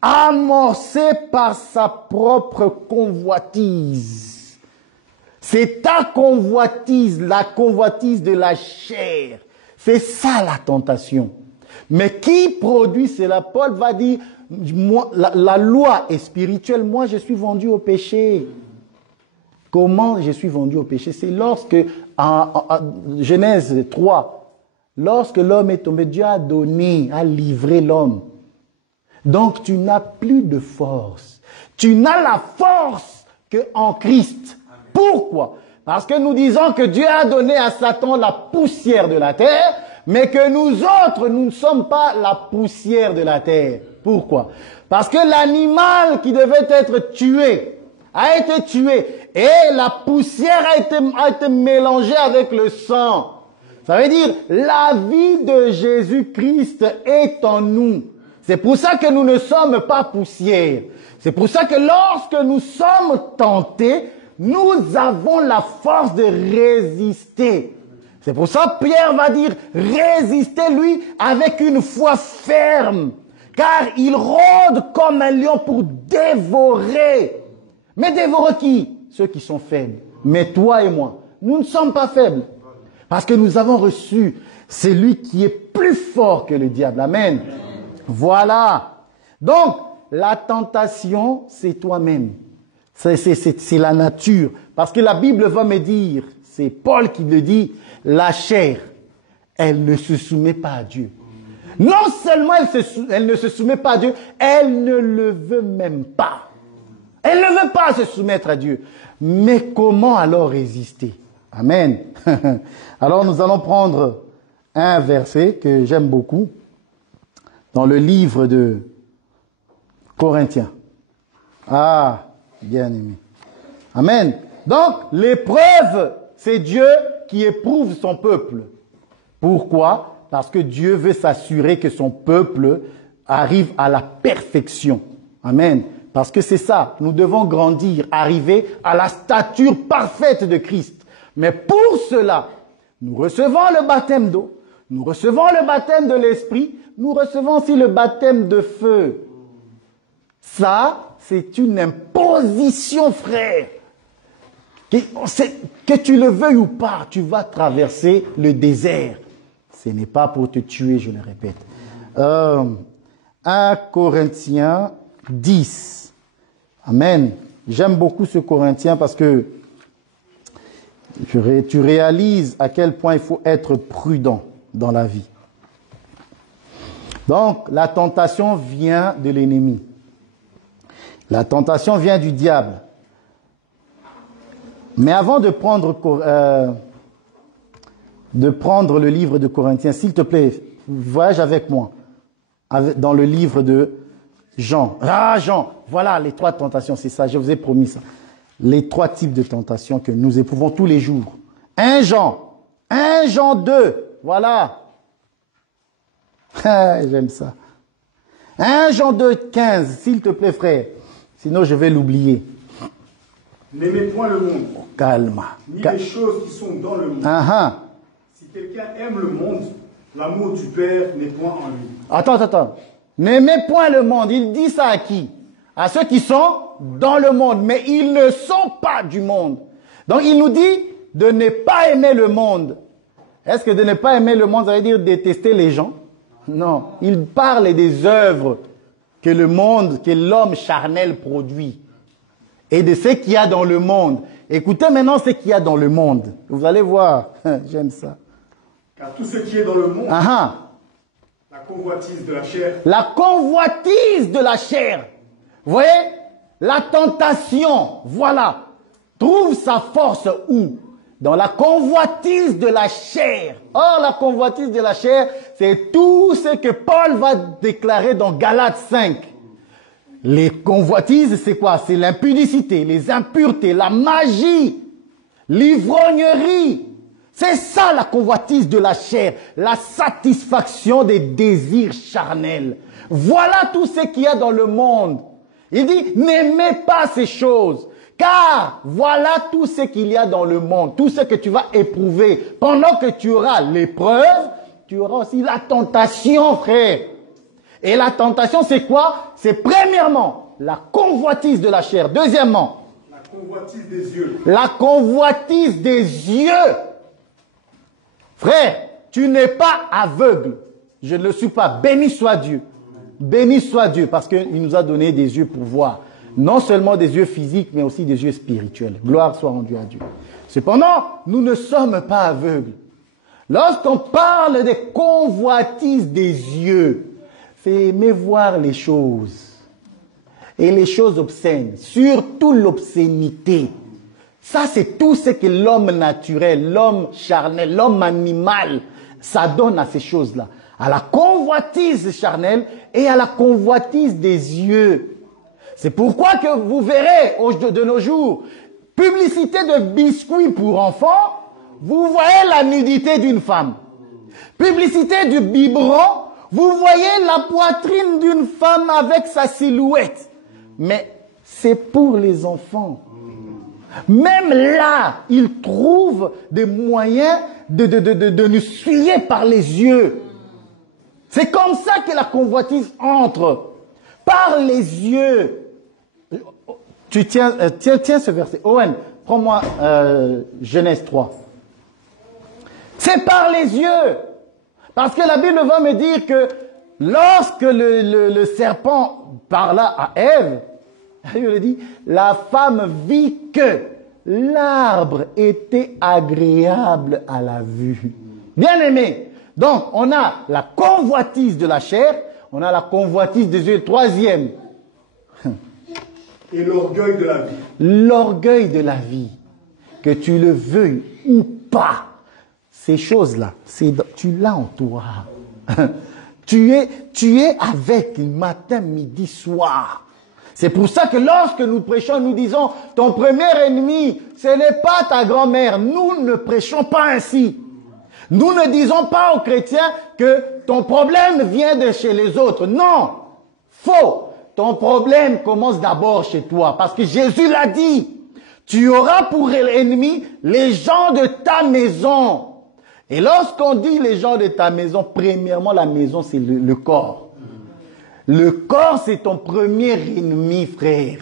amorcé par sa propre convoitise. C'est ta convoitise, la convoitise de la chair. C'est ça la tentation. Mais qui produit cela? Paul va dire, moi, la loi est spirituelle, moi je suis vendu au péché. Comment je suis vendu au péché? C'est lorsque, en Genèse 3, lorsque l'homme est tombé, Dieu a donné, a livré l'homme. Donc tu n'as plus de force. Tu n'as la force qu'en Christ. Pourquoi? Parce que nous disons que Dieu a donné à Satan la poussière de la terre, mais que nous autres, nous ne sommes pas la poussière de la terre. Pourquoi? Parce que l'animal qui devait être tué a été tué et la poussière a été mélangée avec le sang. Ça veut dire la vie de Jésus-Christ est en nous. C'est pour ça que nous ne sommes pas poussière. C'est pour ça que lorsque nous sommes tentés, nous avons la force de résister. C'est pour ça que Pierre va dire, résistez lui avec une foi ferme. Car il rôde comme un lion pour dévorer. Mais dévorer qui? Ceux qui sont faibles. Mais toi et moi, nous ne sommes pas faibles. Parce que nous avons reçu celui qui est plus fort que le diable. Amen. Voilà. Donc, la tentation, c'est toi-même. C'est la nature. Parce que la Bible va me dire, c'est Paul qui le dit, la chair, elle ne se soumet pas à Dieu. Non seulement elle ne se soumet pas à Dieu, elle ne le veut même pas. Elle ne veut pas se soumettre à Dieu. Mais comment alors résister? Amen. Alors nous allons prendre un verset que j'aime beaucoup dans le livre de Corinthiens. Ah, bien aimé. Amen. Donc l'épreuve, c'est Dieu qui éprouve son peuple. Pourquoi? Parce que Dieu veut s'assurer que son peuple arrive à la perfection. Amen. Parce que c'est ça, nous devons grandir, arriver à la stature parfaite de Christ. Mais pour cela, nous recevons le baptême d'eau, nous recevons le baptême de l'esprit, nous recevons aussi le baptême de feu. Ça, c'est une imposition, frère. Que tu le veuilles ou pas, tu vas traverser le désert. Ce n'est pas pour te tuer, je le répète. 1 Corinthiens 10. Amen. J'aime beaucoup ce Corinthien parce que tu réalises à quel point il faut être prudent dans la vie. Donc, la tentation vient de l'ennemi. La tentation vient du diable. Mais avant de prendre le livre de Corinthiens, s'il te plaît, voyage avec moi dans le livre de Jean. Ah, Jean, voilà les 3 tentations, c'est ça, je vous ai promis ça. Les 3 types de tentations que nous éprouvons tous les jours. 1 Jean 2, voilà. J'aime ça. 1 Jean 2, 15, s'il te plaît, frère. Sinon, je vais l'oublier. N'aimez point le monde, Calme. ni les choses qui sont dans le monde. Si quelqu'un aime le monde, l'amour du Père n'est point en lui. Attends. N'aimez point le monde. Il dit ça à qui? À ceux qui sont dans le monde, mais ils ne sont pas du monde. Donc il nous dit de ne pas aimer le monde. Est-ce que de ne pas aimer le monde, ça veut dire détester les gens? Non. Il parle des œuvres que le monde, que l'homme charnel produit. Et de ce qu'il y a dans le monde. Écoutez maintenant ce qu'il y a dans le monde. Vous allez voir. J'aime ça. Car tout ce qui est dans le monde, la convoitise de la chair. La convoitise de la chair. Vous voyez? La tentation, voilà, trouve sa force où? Dans la convoitise de la chair. Or, la convoitise de la chair, c'est tout ce que Paul va déclarer dans Galates 5. Les convoitises, c'est quoi? C'est l'impudicité, les impuretés, la magie, l'ivrognerie. C'est ça la convoitise de la chair, la satisfaction des désirs charnels. Voilà tout ce qu'il y a dans le monde. Il dit, n'aimez pas ces choses, car voilà tout ce qu'il y a dans le monde, tout ce que tu vas éprouver. Pendant que tu auras l'épreuve, tu auras aussi la tentation, frère. Et la tentation, c'est quoi? C'est premièrement, la convoitise de la chair. Deuxièmement, la convoitise des yeux. La convoitise des yeux. Frère, tu n'es pas aveugle. Je ne le suis pas. Béni soit Dieu. Béni soit Dieu, parce qu'il nous a donné des yeux pour voir. Non seulement des yeux physiques, mais aussi des yeux spirituels. Gloire soit rendue à Dieu. Cependant, nous ne sommes pas aveugles. Lorsqu'on parle des convoitises des yeux, c'est aimer voir les choses. Et les choses obscènes, surtout l'obscénité. Ça, c'est tout ce que l'homme naturel, l'homme charnel, l'homme animal, ça donne à ces choses-là. À la convoitise charnelle et à la convoitise des yeux. C'est pourquoi que vous verrez de nos jours, publicité de biscuits pour enfants, vous voyez la nudité d'une femme. Publicité du biberon, vous voyez la poitrine d'une femme avec sa silhouette. Mais c'est pour les enfants. Même là, ils trouvent des moyens de nous suyer par les yeux. C'est comme ça que la convoitise entre. Par les yeux. Tu tiens ce verset. Owen, prends-moi Genèse 3. C'est par les yeux. Parce que la Bible va me dire que lorsque le serpent parla à Ève, il lui dit, la femme vit que l'arbre était agréable à la vue. Bien aimé. Donc, on a la convoitise de la chair, on a la convoitise des yeux. Troisième. Et l'orgueil de la vie. L'orgueil de la vie. Que tu le veuilles ou pas. Ces choses-là, tu l'as en toi. Tu es avec matin, midi, soir. C'est pour ça que lorsque nous prêchons, nous disons, ton premier ennemi, ce n'est pas ta grand-mère. Nous ne prêchons pas ainsi. Nous ne disons pas aux chrétiens que ton problème vient de chez les autres. Non, faux. Ton problème commence d'abord chez toi. Parce que Jésus l'a dit. Tu auras pour ennemi les gens de ta maison. Et lorsqu'on dit les gens de ta maison, premièrement, la maison, c'est le corps. Le corps, c'est ton premier ennemi, frère.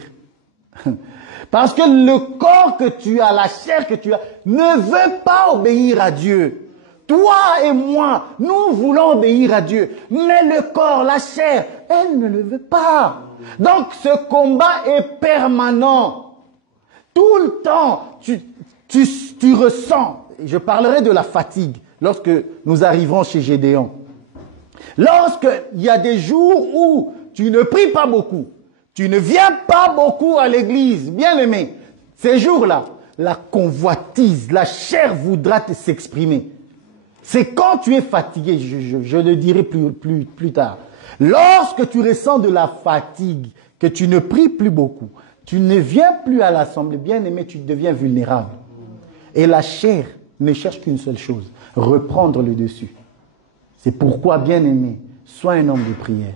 Parce que le corps que tu as, la chair que tu as, ne veut pas obéir à Dieu. Toi et moi, nous voulons obéir à Dieu. Mais le corps, la chair, elle ne le veut pas. Donc ce combat est permanent. Tout le temps, tu ressens. Je parlerai de la fatigue lorsque nous arriverons chez Gédéon. Lorsqu'il y a des jours où tu ne pries pas beaucoup, tu ne viens pas beaucoup à l'église, bien aimé, ces jours-là, la convoitise, la chair voudra s'exprimer. C'est quand tu es fatigué, je le dirai plus tard. Lorsque tu ressens de la fatigue, que tu ne pries plus beaucoup, tu ne viens plus à l'assemblée, bien aimé, tu deviens vulnérable. Et la chair ne cherche qu'une seule chose, reprendre le dessus. C'est pourquoi, bien aimé, sois un homme de prière.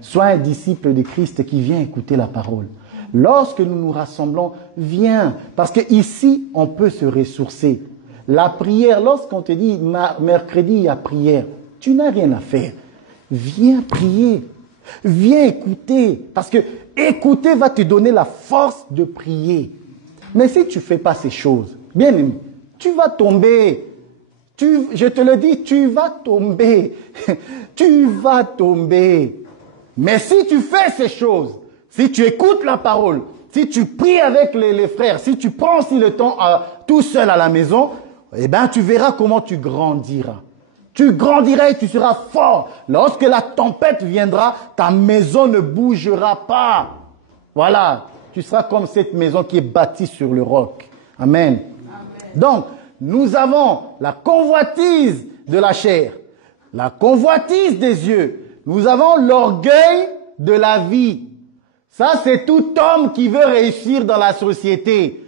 Sois un disciple de Christ qui vient écouter la parole. Lorsque nous nous rassemblons, viens. Parce que ici, on peut se ressourcer. La prière, lorsqu'on te dit mercredi, il y a prière, tu n'as rien à faire. Viens prier. Viens écouter. Parce que écouter va te donner la force de prier. Mais si tu ne fais pas ces choses, bien aimé, tu vas tomber. Je te le dis, tu vas tomber. Tu vas tomber. Mais si tu fais ces choses, si tu écoutes la parole, si tu pries avec les frères, si tu prends aussi le temps tout seul à la maison, eh bien, tu verras comment tu grandiras. Tu grandiras et tu seras fort. Lorsque la tempête viendra, ta maison ne bougera pas. Voilà. Tu seras comme cette maison qui est bâtie sur le roc. Amen. Donc, nous avons la convoitise de la chair, la convoitise des yeux. Nous avons l'orgueil de la vie. Ça, c'est tout homme qui veut réussir dans la société.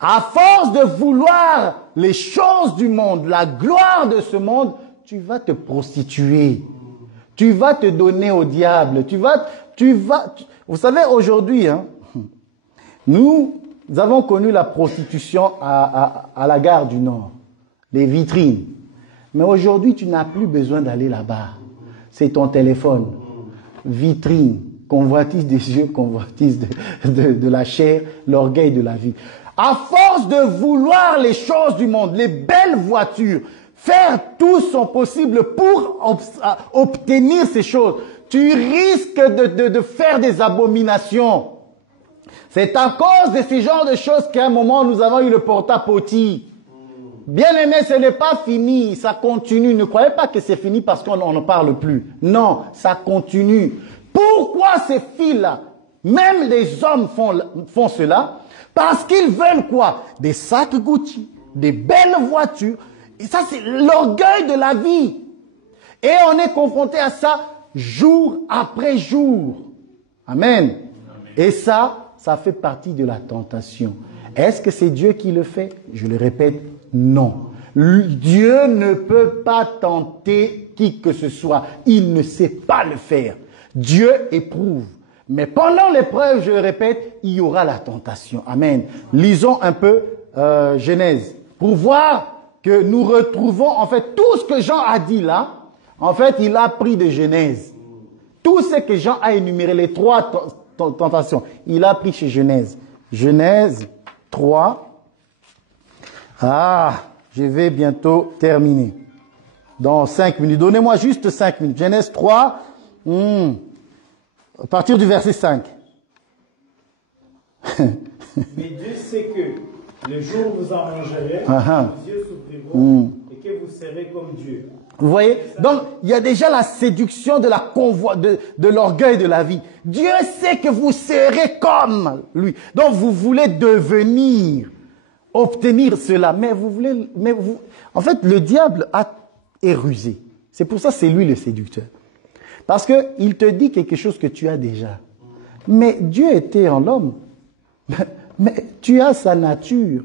À force de vouloir les choses du monde, la gloire de ce monde, tu vas te prostituer. Tu vas te donner au diable. Vous savez, aujourd'hui, hein, nous avons connu la prostitution à la gare du Nord, les vitrines. Mais aujourd'hui, tu n'as plus besoin d'aller là-bas. C'est ton téléphone, vitrine, convoitise des yeux, convoitise de la chair, l'orgueil de la vie. À force de vouloir les choses du monde, les belles voitures, faire tout son possible pour obtenir ces choses, tu risques de faire des abominations. C'est à cause de ces genres de choses qu'à un moment, nous avons eu le porta-potty. Bien aimé, ce n'est pas fini, ça continue. Ne croyez pas que c'est fini parce qu'on n'en parle plus. Non, ça continue. Pourquoi ces filles-là, même les hommes font cela? Parce qu'ils veulent quoi? Des sacs Gucci, des belles voitures. Et ça, c'est l'orgueil de la vie. Et on est confronté à ça jour après jour. Amen. Et ça fait partie de la tentation. Est-ce que c'est Dieu qui le fait? Je le répète, non. Dieu ne peut pas tenter qui que ce soit. Il ne sait pas le faire. Dieu éprouve. Mais pendant l'épreuve, je le répète, il y aura la tentation. Amen. Lisons un peu Genèse pour voir que nous retrouvons en fait tout ce que Jean a dit là. En fait, il a pris de Genèse. Tout ce que Jean a énuméré, les 3 tentations, il a pris chez Genèse. Genèse 3. Ah, je vais bientôt terminer. Dans 5 minutes. Donnez-moi juste 5 minutes. Genèse 3. À partir du verset 5. Mais Dieu sait que le jour où vous en mangerez, vos yeux s'ouvriront et que vous serez comme Dieu. Vous voyez? Donc, il y a déjà la séduction de de l'orgueil de la vie. Dieu sait que vous serez comme lui. Donc, vous voulez devenir, obtenir cela. En fait, le diable est rusé. C'est pour ça que c'est lui le séducteur. Parce qu'il te dit quelque chose que tu as déjà. Mais Dieu était en l'homme. Mais tu as sa nature.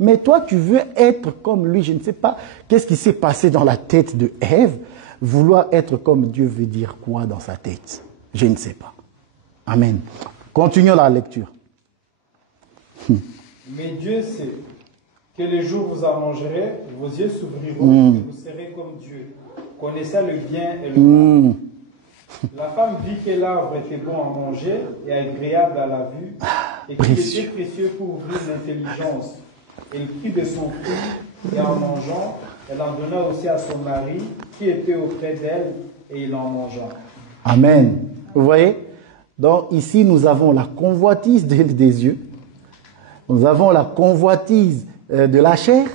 Mais toi, tu veux être comme lui. Je ne sais pas qu'est-ce qui s'est passé dans la tête de Ève. Vouloir être comme Dieu veut dire quoi dans sa tête? Je ne sais pas. Amen. Continuons la lecture. Mais Dieu sait que le jour où vous en mangerez, vos yeux s'ouvriront et vous serez comme Dieu, connaissant le bien et le mal. La femme vit que l'arbre était bon à manger et agréable à la vue, et qu'il était précieux pour ouvrir l'intelligence. Elle prit de son fruit, et en mangeant, elle en donna aussi à son mari, qui était auprès d'elle, et il en mangea. Amen. Vous voyez? Donc ici, nous avons la convoitise des yeux, nous avons la convoitise de la chair,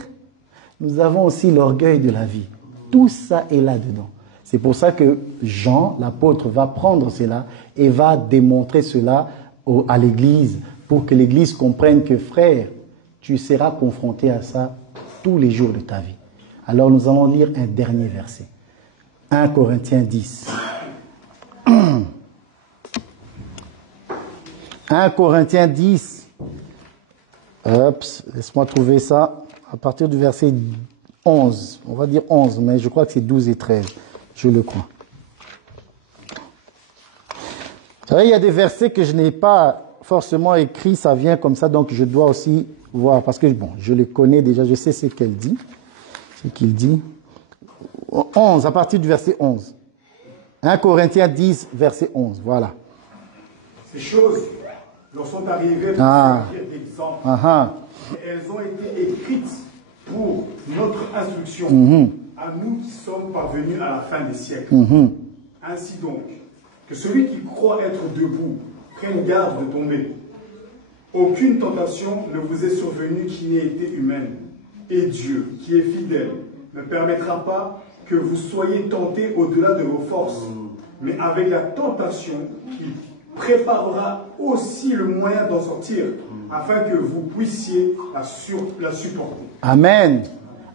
nous avons aussi l'orgueil de la vie. Tout ça est là-dedans. C'est pour ça que Jean, l'apôtre, va prendre cela et va démontrer cela à l'Église, pour que l'Église comprenne que, frère, tu seras confronté à ça tous les jours de ta vie. Alors nous allons lire un dernier verset. 1 Corinthiens 10. 1 Corinthiens 10. Laisse-moi trouver ça. À partir du verset 11. On va dire 11, mais je crois que c'est 12 et 13. Je le crois. Vous savez, il y a des versets que je n'ai pas forcément écrits, ça vient comme ça, donc je dois aussi voir, parce que bon, je les connais déjà, je sais ce qu'elle dit, ce qu'il dit. 11, à partir du verset 11. 1 Corinthiens 10, verset 11, voilà. Ces choses leur sont arrivées pour servir d'exemple. Elles ont été écrites pour notre instruction, à nous qui sommes parvenus à la fin des siècles. Ainsi donc, que celui qui croit être debout prenne garde de tomber. Aucune tentation ne vous est survenue qui n'ait été humaine. Et Dieu, qui est fidèle, ne permettra pas que vous soyez tentés au-delà de vos forces, mais avec la tentation, il préparera aussi le moyen d'en sortir, afin que vous puissiez la supporter. Amen.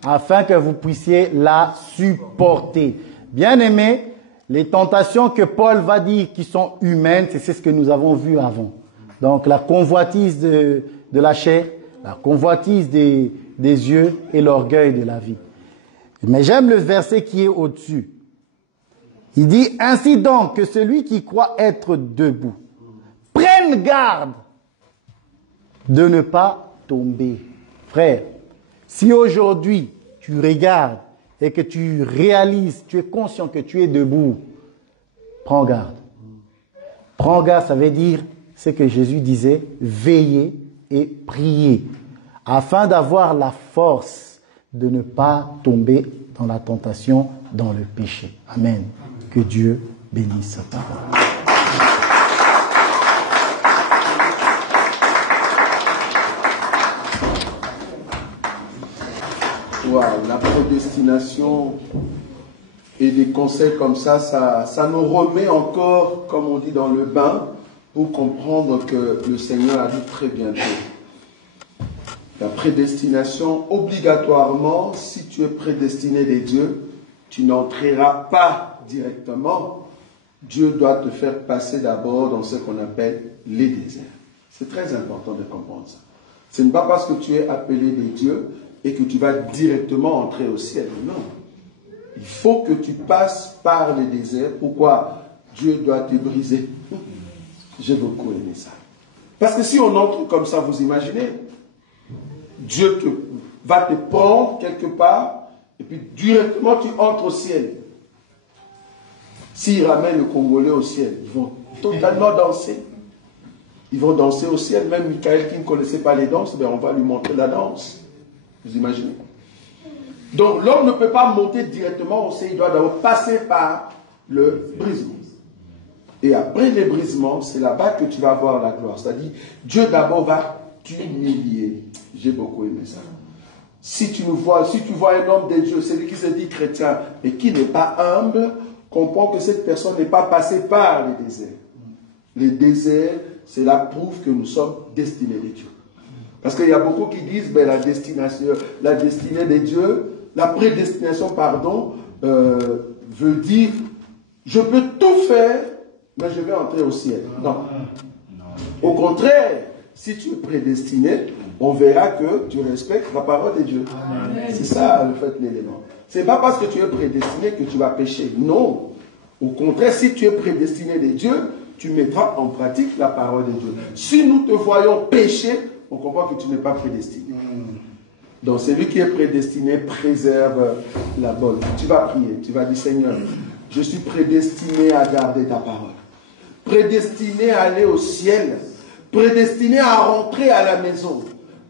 Afin que vous puissiez la supporter. Bien-aimés, les tentations que Paul va dire qui sont humaines, c'est ce que nous avons vu avant. Donc la convoitise de la chair, la convoitise des yeux et l'orgueil de la vie. Mais j'aime le verset qui est au-dessus. Il dit, ainsi donc que celui qui croit être debout, prenne garde de ne pas tomber. Frère, si aujourd'hui tu regardes et que tu réalises, tu es conscient que tu es debout, prends garde. Prends garde, ça veut dire ce que Jésus disait, veillez et priez, afin d'avoir la force de ne pas tomber dans la tentation, dans le péché. Amen. Que Dieu bénisse sa parole. Wow, la prédestination et des conseils comme ça nous remet encore, comme on dit, dans le bain pour comprendre que le Seigneur a dit très bientôt. La prédestination, obligatoirement, si tu es prédestiné de Dieu, tu n'entreras pas directement. Dieu doit te faire passer d'abord dans ce qu'on appelle les déserts. C'est très important de comprendre ça. Ce n'est pas parce que tu es appelé de Dieu et que tu vas directement entrer au ciel. Non. Il faut que tu passes par les déserts. Pourquoi? Dieu doit te briser. J'ai beaucoup aimé ça. Parce que si on entre comme ça, vous imaginez, Dieu va te prendre quelque part et puis directement tu entres au ciel. S'il ramène le Congolais au ciel, ils vont totalement danser. Ils vont danser au ciel. Même Michael qui ne connaissait pas les danses, ben on va lui montrer la danse. Vous imaginez? Donc l'homme ne peut pas monter directement au ciel, il doit d'abord passer par le brisement. Et après le brisement, c'est là-bas que tu vas voir la gloire. C'est-à-dire, Dieu d'abord va t'humilier. J'ai beaucoup aimé ça. Si tu vois un homme de Dieu, celui qui se dit chrétien, mais qui n'est pas humble, comprends que cette personne n'est pas passée par les déserts. Les déserts, c'est la preuve que nous sommes destinés de Dieu. Parce qu'il y a beaucoup qui disent, ben, la destinée de Dieu, la prédestination, pardon, veut dire, je peux tout faire, mais je vais entrer au ciel. Non. Au contraire, si tu es prédestiné, on verra que tu respectes la parole de Dieu. C'est ça, le fait, l'élément. Ce n'est pas parce que tu es prédestiné que tu vas pécher. Non. Au contraire, si tu es prédestiné de Dieu, tu mettras en pratique la parole de Dieu. Si nous te voyons pécher, on comprend que tu n'es pas prédestiné. Donc, celui qui est prédestiné préserve la bonne. Tu vas prier, tu vas dire, Seigneur, je suis prédestiné à garder ta parole. Prédestiné à aller au ciel. Prédestiné à rentrer à la maison.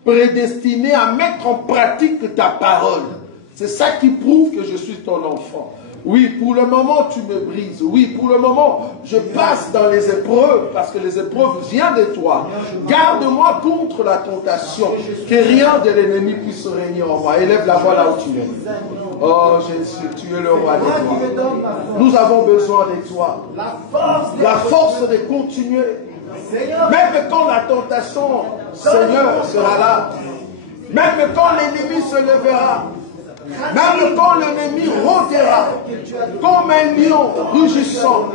Prédestiné à mettre en pratique ta parole. C'est ça qui prouve que je suis ton enfant. Oui, pour le moment, tu me brises. Oui, pour le moment, je passe dans les épreuves parce que les épreuves viennent de toi. Garde-moi contre la tentation. Que rien de l'ennemi puisse régner en moi. Élève la voix là où tu es. Oh Jésus, tu es le roi des rois. Nous avons besoin de toi. La force de continuer. Même quand la tentation, Seigneur, sera là. Même quand l'ennemi se lèvera. Même quand l'ennemi rôdera comme un lion rugissant,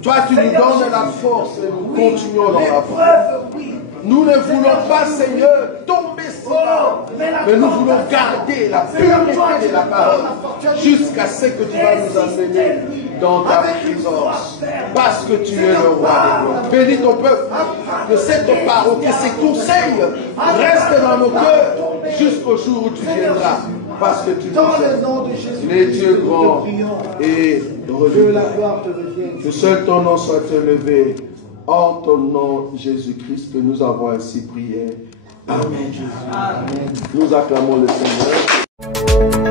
toi tu nous donnes la force et nous continuons dans la foi. Nous ne voulons pas, Seigneur, tomber fort, mais nous voulons garder la pureté de la parole jusqu'à ce que tu vas nous enseigner dans ta présence. Parce que tu es le roi des rois. Bénis ton peuple, que cette parole, que ces conseils restent dans nos cœurs jusqu'au jour où tu viendras. Parce que tu es Dieu grand et redoutable. Que seul ton nom soit élevé. En ton nom, Jésus-Christ, que nous avons ainsi prié. Amen. Nous acclamons le Seigneur.